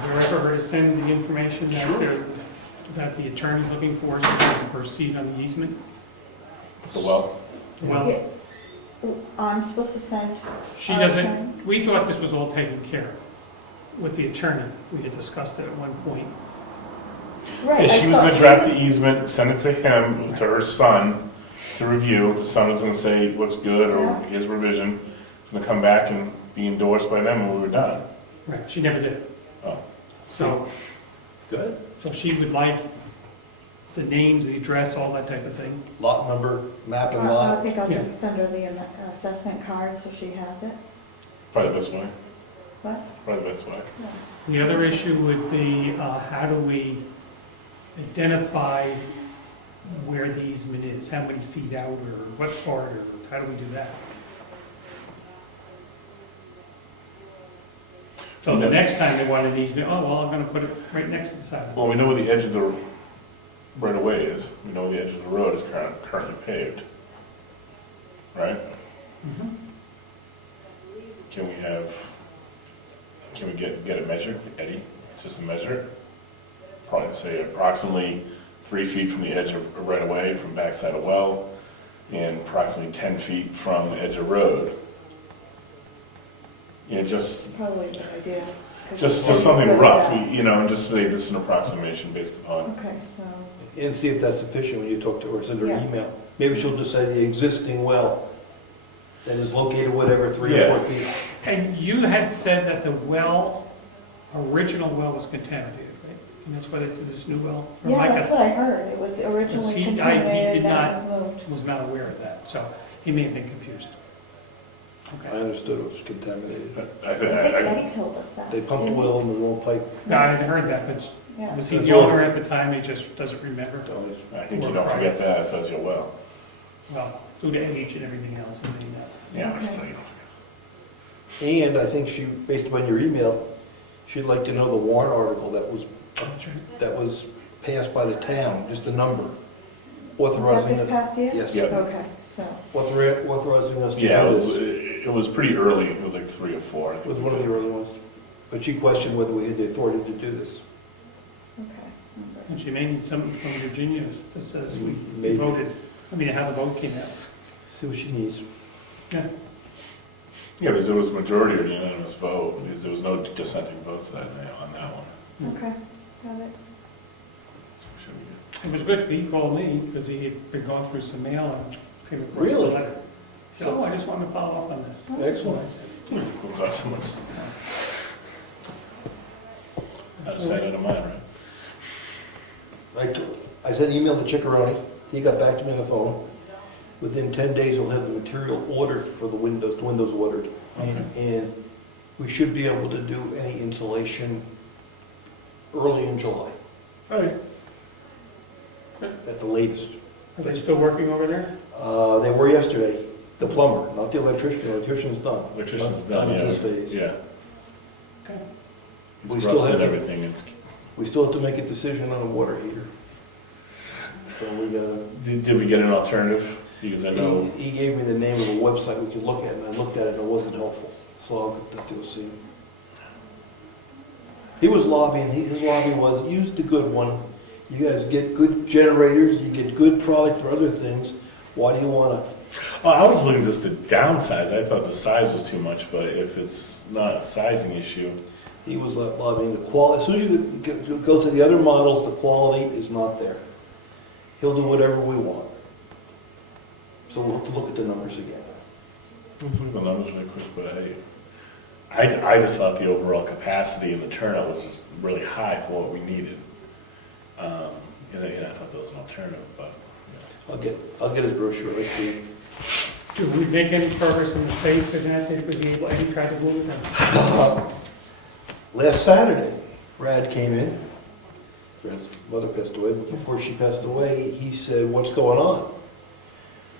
wherever to send the information that the attorney's looking for, so they can proceed on the easement? The well, Well, Yeah. I'm supposed to send. she our doesn't, attorney? we thought this was all taken care of with the attorney. We had discussed it at one point. Right. yeah, I she was thought gonna draft the easement, send it to him, to her son, to review. The son was gonna say, looks good, or Yeah. his revision. It's gonna come back and be endorsed by them, and we were done. Right, she never did. Oh. So, Good. so she would like the names, the address, all that type of thing. Lot number, map and I lot. think I'll Yeah. just send her the assessment card so she has it. Probably this way, What? probably this way. The other issue would be, how do we identify where the easement is? How many feet out, or what part, or how do we do that? So the next time they want an easement, oh, well, I'm gonna put it right next to the sidewalk. Well, we know where the edge of the right of way is. We know where the edge of the road is currently paved. Right? Mhm. Can we get it measured, Eddie? Just to measure it? Probably say approximately 3 feet from the edge of right of way from backside of well, and approximately 10 feet from the edge of road. You know, just Probably a good idea. 'cause just it's something good rough, at that. you know, just say this is an approximation based upon. Okay, so, And see if that's sufficient when you talk to her, send her Yeah. an email. Maybe she'll just say the existing well that is located whatever, 3 or Yeah. 4 feet. And you had said that the well, original well was contaminated, right? And that's why they did this new well? Or yeah, Mike that's what I heard. It was originally He contaminated, did then not- it was moved. was not aware of that, so he may have been confused. I Okay. understood it was contaminated. But I I think, think I, Eddie told us that. They pumped the didn't he? well in the wrong pipe. No, I had heard that, but Yeah. was he That's the all. owner at the time? He just doesn't remember? I think you don't forget that, it does you well. Well, due to age and everything else, I mean, Yeah, Okay. still you don't forget. And I think she, based upon your email, she'd like to know the warrant article that's right. that was passed by the town, just the number, Was that authorizing this it. past year? Yes. Yeah. Okay, so, Authorizing us to Yeah, do it was, this. it was pretty early, it was like 3 or 4. I think It was we one of did. the early ones. But she questioned whether we had the authority to do this. okay. And she may need something from Virginia that says we Maybe. voted, I mean, how the vote came out. See what she needs. Yeah. Yeah, because there was a majority or unanimous vote, because there was no dissenting votes that night on that one. Okay, got it. So we should be good. It was good, he called me, because he had been going through some mail and came across a Really? letter. He said, oh, I just wanted to follow up on this. Oh. Excellent. I said, Cool customers. Out of sight, out of mind, right? I sent an email to Chickaroni. He got back to me on the phone. Within 10 days, he'll have the material ordered for the windows ordered. And we should be able to do any insulation early in July, all right, at the latest. are they still working over there? They were yesterday, the plumber, not the electrician. The electrician's done. Electrician's Done done, at yeah. this phase. Yeah. Okay. We He's still have rusted to- everything, it's, We still have to make a decision on a water heater. So we gotta, did we get an alternative? Because I know, he gave me the name of a website we could look at, and I looked at it, and it wasn't helpful. So I'll have to go see him. He was lobbying, his lobby was, use the good one. You guys get good generators, you get good product for other things. Why do you wanna? oh, I was looking just to downsize, I thought the size was too much, but if it's not a sizing issue, He was lobbying the quality. As soon as you go to the other models, the quality is not there. He'll do whatever we want. So we'll have to look at the numbers again. let's look at the numbers really quick, but I just thought the overall capacity and the turnout was just really high for what we needed. And I thought that was an alternative, but, I'll get his brochure right to you. Did we make any progress in the safes and that, did we be able, any tried to move them? Last Saturday, Brad came in. Brad's mother passed away, but before she passed away, he said, "What's going on?"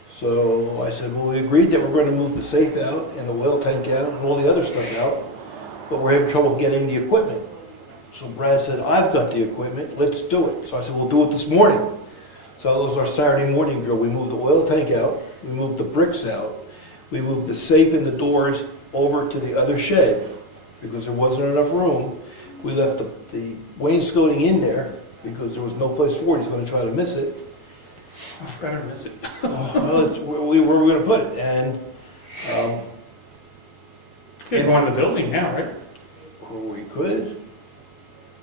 So I said, "Well, we agreed that we're going to move the safe out and the oil tank out and all the other stuff out, but we're having trouble getting the equipment." So Brad said, "I've got the equipment, let's do it." So I said, "We'll do it this morning." So that was our Saturday morning drill. We moved the oil tank out, we moved the bricks out, we moved the safe and the doors over to the other shed because there wasn't enough room. We left the wainscoting in there because there was no place for it. He's going to try to miss it. I've got to miss it. Well, it's where we're going to put it. And Could go in the building now, right? we could.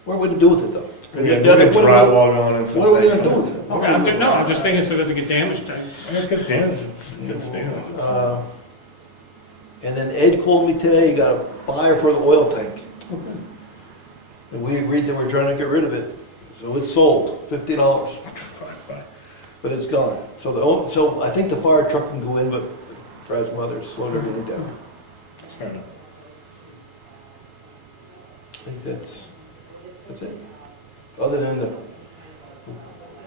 What are we going to do with it, though? We got drywall going and stuff. What are we going to do with it? Okay, I'm just thinking so it doesn't get damaged. It gets damaged, it gets damaged. And then Ed called me today, he got a buyer for the oil tank. Okay. And we agreed that we're trying to get rid of it. So it's sold, $50, Fine. but it's gone. So I think the fire truck can go in, but Brad's mother slowed everything down. That's fair enough. I think that's it. Other than the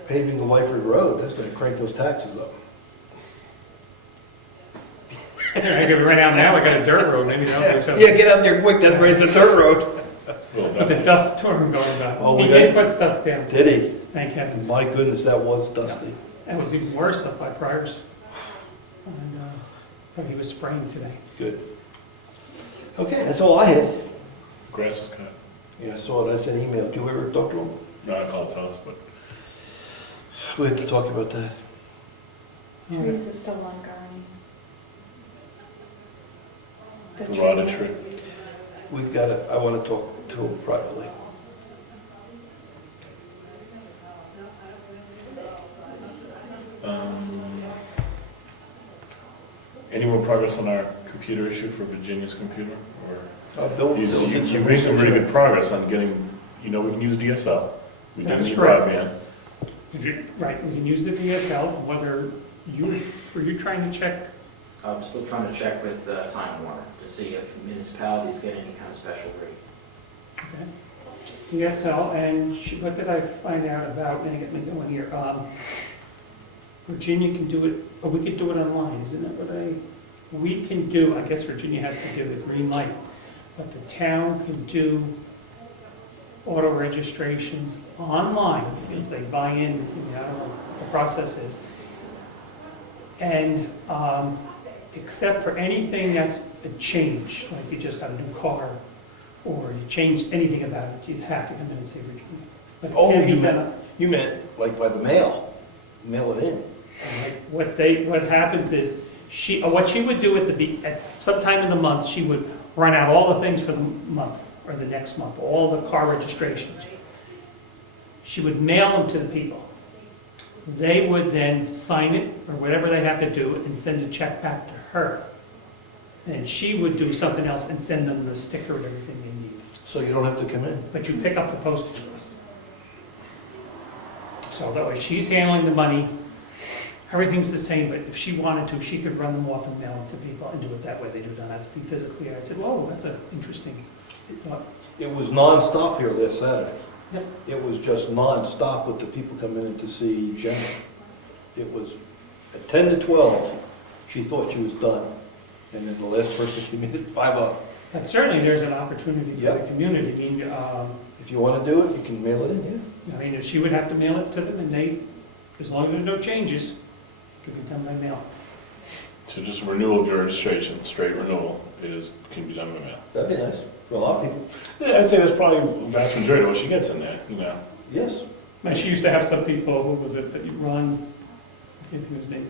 paving the Lyford Road, that's gonna crank those taxes up. I could run out now, I got a dirt road, maybe that'll do Yeah, get out there quick, that's right, the dirt road. Little With the dusty. dust storm going on. Oh, we He got- did put stuff down, Did he? thank heavens. My goodness, that was dusty. That was even worse up by Priors. And, but he was spraying today. Good. Okay, that's all I had. Grass is cut. Yeah, I saw it, I sent an email. Did you ever talk to him? No, I called his house, but We had to talk about that. Trees are still on Garney. the rotted tree. We've got to, I want to talk to him privately. Any more progress on our computer issue for Virginia's computer? Or Bill you did some made some research really on good it. progress on getting, we can use DSL. We didn't That's need correct. broadband. Right, we can use the DSL, whether were you trying to check? I'm still trying to check with Time Warner to see if municipalities get any kind of special rate. Okay. DSL, and what did I find out about, and get me going here, Virginia can do it, or we could do it online, isn't that what we can do, I guess Virginia has to give the green light, but the town can do auto registrations online, if they buy in, I don't know what the process is. And, except for anything that's a change, like you just got a new car, or you changed anything about it, you'd have to come in and say Virginia. But it Oh, can't be you done- meant like by the mail, mail it in. Like, what happens is, what she would do at sometime in the month, she would run out all the things for the month, or the next month, all the car registrations. She would mail them to the people. They would then sign it, or whatever they have to do, and send a check back to her. And she would do something else and send them the sticker and everything they need. So you don't have to come in. But you pick up the postage list. So that way, she's handling the money, everything's the same, but if she wanted to, she could run them off and mail them to people and do it that way. They do not have to be physically. I said, whoa, that's an interesting thought. It was nonstop here last Saturday. Yep. It was just nonstop with the people coming in to see Jenna. It was at 10 to 12, she thought she was done. And then the last person came in at 5 up. But certainly, there's an opportunity for the Yep. community. I mean, If you want to do it, you can mail it in, yeah. she would have to mail it to them, and they, as long as there's no changes, it can be done by mail. So just renewal of your registration, straight renewal, can be done by mail. That'd be nice for a lot of people. Yeah, I'd say that's probably the vast majority of what she gets in there, Yes. And she used to have some people, who was it, that you Ron, I can't think of his name,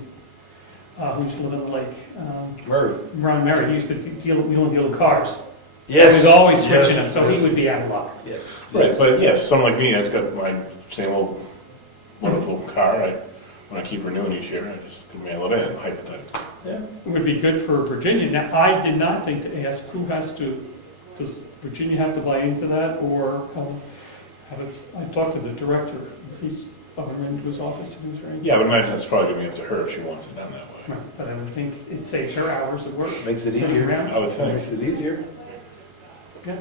who used to live on the lake. Murray. Ron Merritt, he used to deal with cars. Yes. He was always switching them, Yes, so yes. he would be out of luck. Yes. Right, but yeah, for someone like me that's got my same old wonderful car, when I keep renewing each year, I just can mail it in, hypothetically. Yeah. It would be good for Virginia. Now, I did not think to ask who has to, does Virginia have to buy into that, or have it, I talked to the director, he's over into his office, and he's right. Yeah, I would imagine it's probably gonna be up to her if she wants it done that way. Right, but I would think it saves her hours of work. Makes it sitting easier. around. I would think. Makes it easier. Yeah.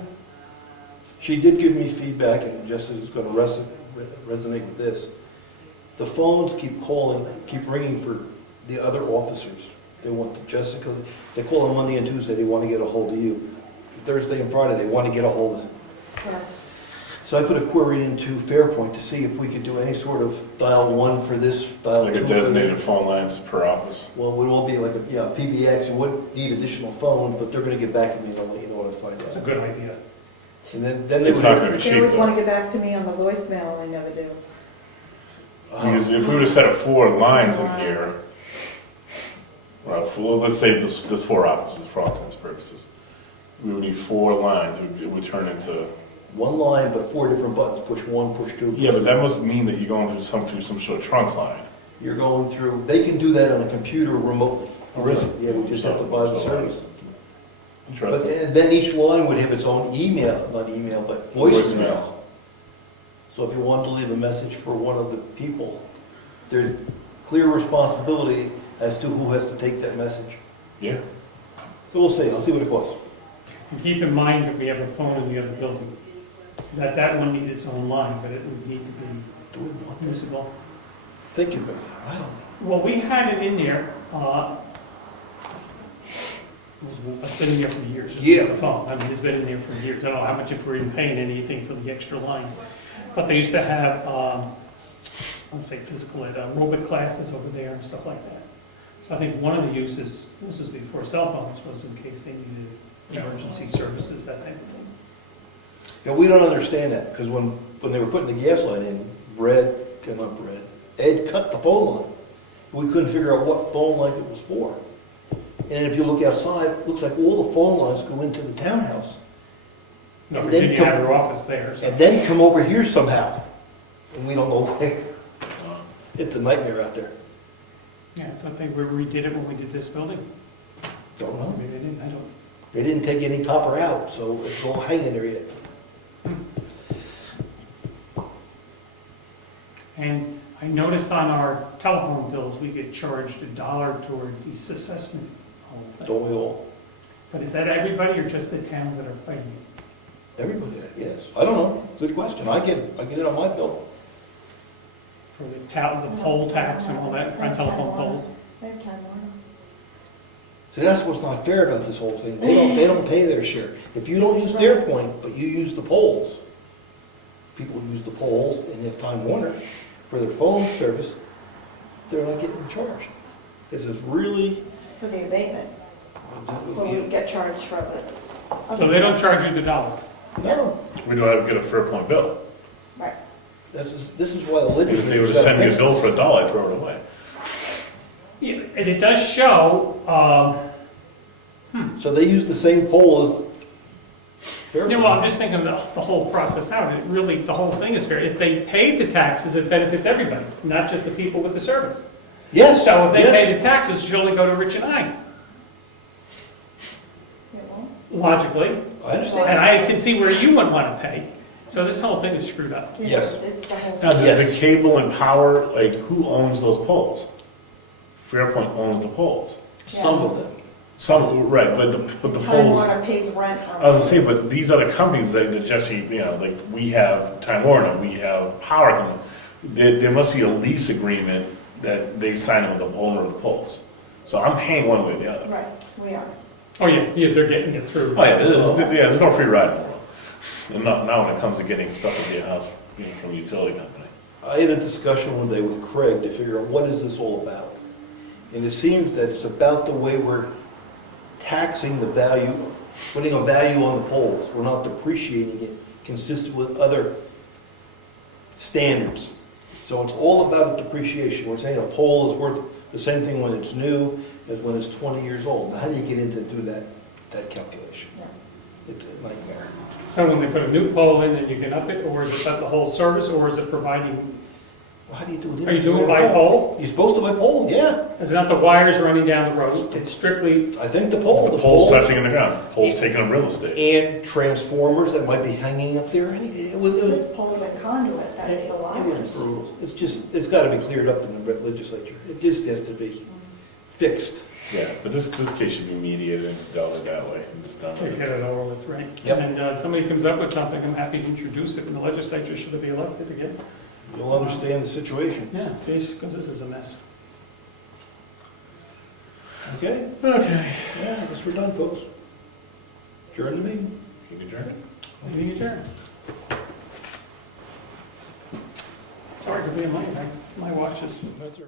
She did give me feedback, and Jessica is going to resonate with this. The phones keep calling, keep ringing for the other officers. They want Jessica, they call on Monday and Tuesday, they want to get a hold of you. Thursday and Friday, they want to get a hold of. Correct. So I put a query into Fairpoint to see if we could do any sort of dial 1 for this, dial 2 Like a for designated that. phone lines per office. Well, it would all be like a, yeah, PBX, you would need additional phones, but they're going to get back to me and I'll let you know what I find That's a out. good idea. And then they It's would. not gonna be They cheap always want though. to get back to me on the voicemail, and they never do. Because if we were to set up 4 lines in here, well, let's say there's 4 offices for all intents and purposes. We would need 4 lines, it would turn into, One line, but 4 different buttons, push 1, push 2. yeah, but that must mean that you're going through some sort of trunk line. You're going through, they can do that on a computer remotely. Oh, really? Yeah, we just have to buy the service. But, Interesting. and then each line would have its own email, not email, but voicemail. So if you wanted to leave a message for one of the people, there's clear responsibility as to who has to take that message. Yeah, So we'll see, I'll see what it costs. And keep in mind that we have a phone in the other building, that one needs its own line, but it would need to be Do we want this? usable. Thinking about it, I don't know. Well, we had it in there, it's been in there for years. Yeah. The phone, I mean, it's been in there for years, I don't know how much if we're even paying anything for the extra line. But they used to have, let's say physical ed, aerobic classes over there and stuff like that. So I think one of the uses, this was before cell phones, was in case they needed emergency services, that type of thing. Yeah, we don't understand that, because when they were putting the gas line in, Ed cut the phone line. We couldn't figure out what phone line it was for. And if you look outside, it looks like all the phone lines go into the townhouse. No, And then Virginia had her office there, so. And then come over here somehow. And we don't know why. It's a nightmare out there. Yeah, I thought they redid it when we did this building. Don't know. Maybe they didn't, I don't. They didn't take any copper out, so it's all hanging there yet. And I noticed on our telephone bills, we get charged $1 toward the assessment. whole thing. Don't we all? But is that everybody or just the towns that are fighting it? Everybody, yes. I don't know. Good question. I get it on my bill. For the town, the poll tax and all that, on telephone poles? They have Time Warner. See, that's what's not fair about this whole thing. They don't pay their share. If you don't use their point, but you use the polls, people use the polls and if Time Warner for their phone service, they're not getting charged. This is really, For the abatement, well, we get charged for the. So they don't charge you the $1? no, we don't have to get a Fair Point bill. Right. this is why the If legislature. they were to send me a bill for $1, I'd throw it away. Yeah, and it does show, So they use the same poll as Fairfield. well, I'm just thinking the whole process out, it really, the whole thing is fair. If they pay the taxes, it benefits everybody, not just the people with the service. Yes, So if they pay yes. the taxes, it should only go to Rich and I, It won't. logically. I understand. And I can see where you wouldn't want to pay. So this whole thing is screwed up. Yes. It's the whole. Now, does Yes. the cable and power, like, who owns those poles? Fairpoint owns the poles. Some of them. Some, right, but the Time poles, Warner pays rent on. I was gonna say, but these other companies that Jesse, you know, like, we have Time Warner, we have Power Company, there must be a lease agreement that they sign with the owner of the poles. So I'm paying one way or the other. Right, we are. Oh, yeah, they're getting it through. Oh, yeah, there's no free ride in the world. And not, now when it comes to getting stuff at the house, you know, from a utility company. I had a discussion one day with Craig to figure out what is this all about. And it seems that it's about the way we're taxing the value, putting a value on the poles. We're not depreciating it consistent with other standards. So it's all about depreciation. We're saying a pole is worth the same thing when it's new as when it's 20 years old. Now, how do you get into do that calculation? Yeah. It's a nightmare. So when they put a new pole in, then you can up it, or is it the whole service, or is it providing, Well, how do you do it? are you doing it by pole? You're supposed to by pole, yeah. Is it not the wires running down the road? It's strictly, I think the pole. The poles touching in the ground, poles taking up real estate. And transformers that might be hanging up there. It was This pole's a conduit, that is the it was wires. brutal. It's got to be cleared up in the legislature. It just has to be fixed. Yeah, but this case should be mediated and just dealt with that way, and just done To with get it. it over with, right? Yep. And if somebody comes up with something, I'm happy to introduce it in the legislature should it be elected again. You'll understand the situation. Yeah, geez, because this is a mess. Okay? Okay. Yeah, I guess we're done, folks. Adjourn the meeting. You can adjourn it. Meeting adjourned. Sorry to be a my watch is. That's all right.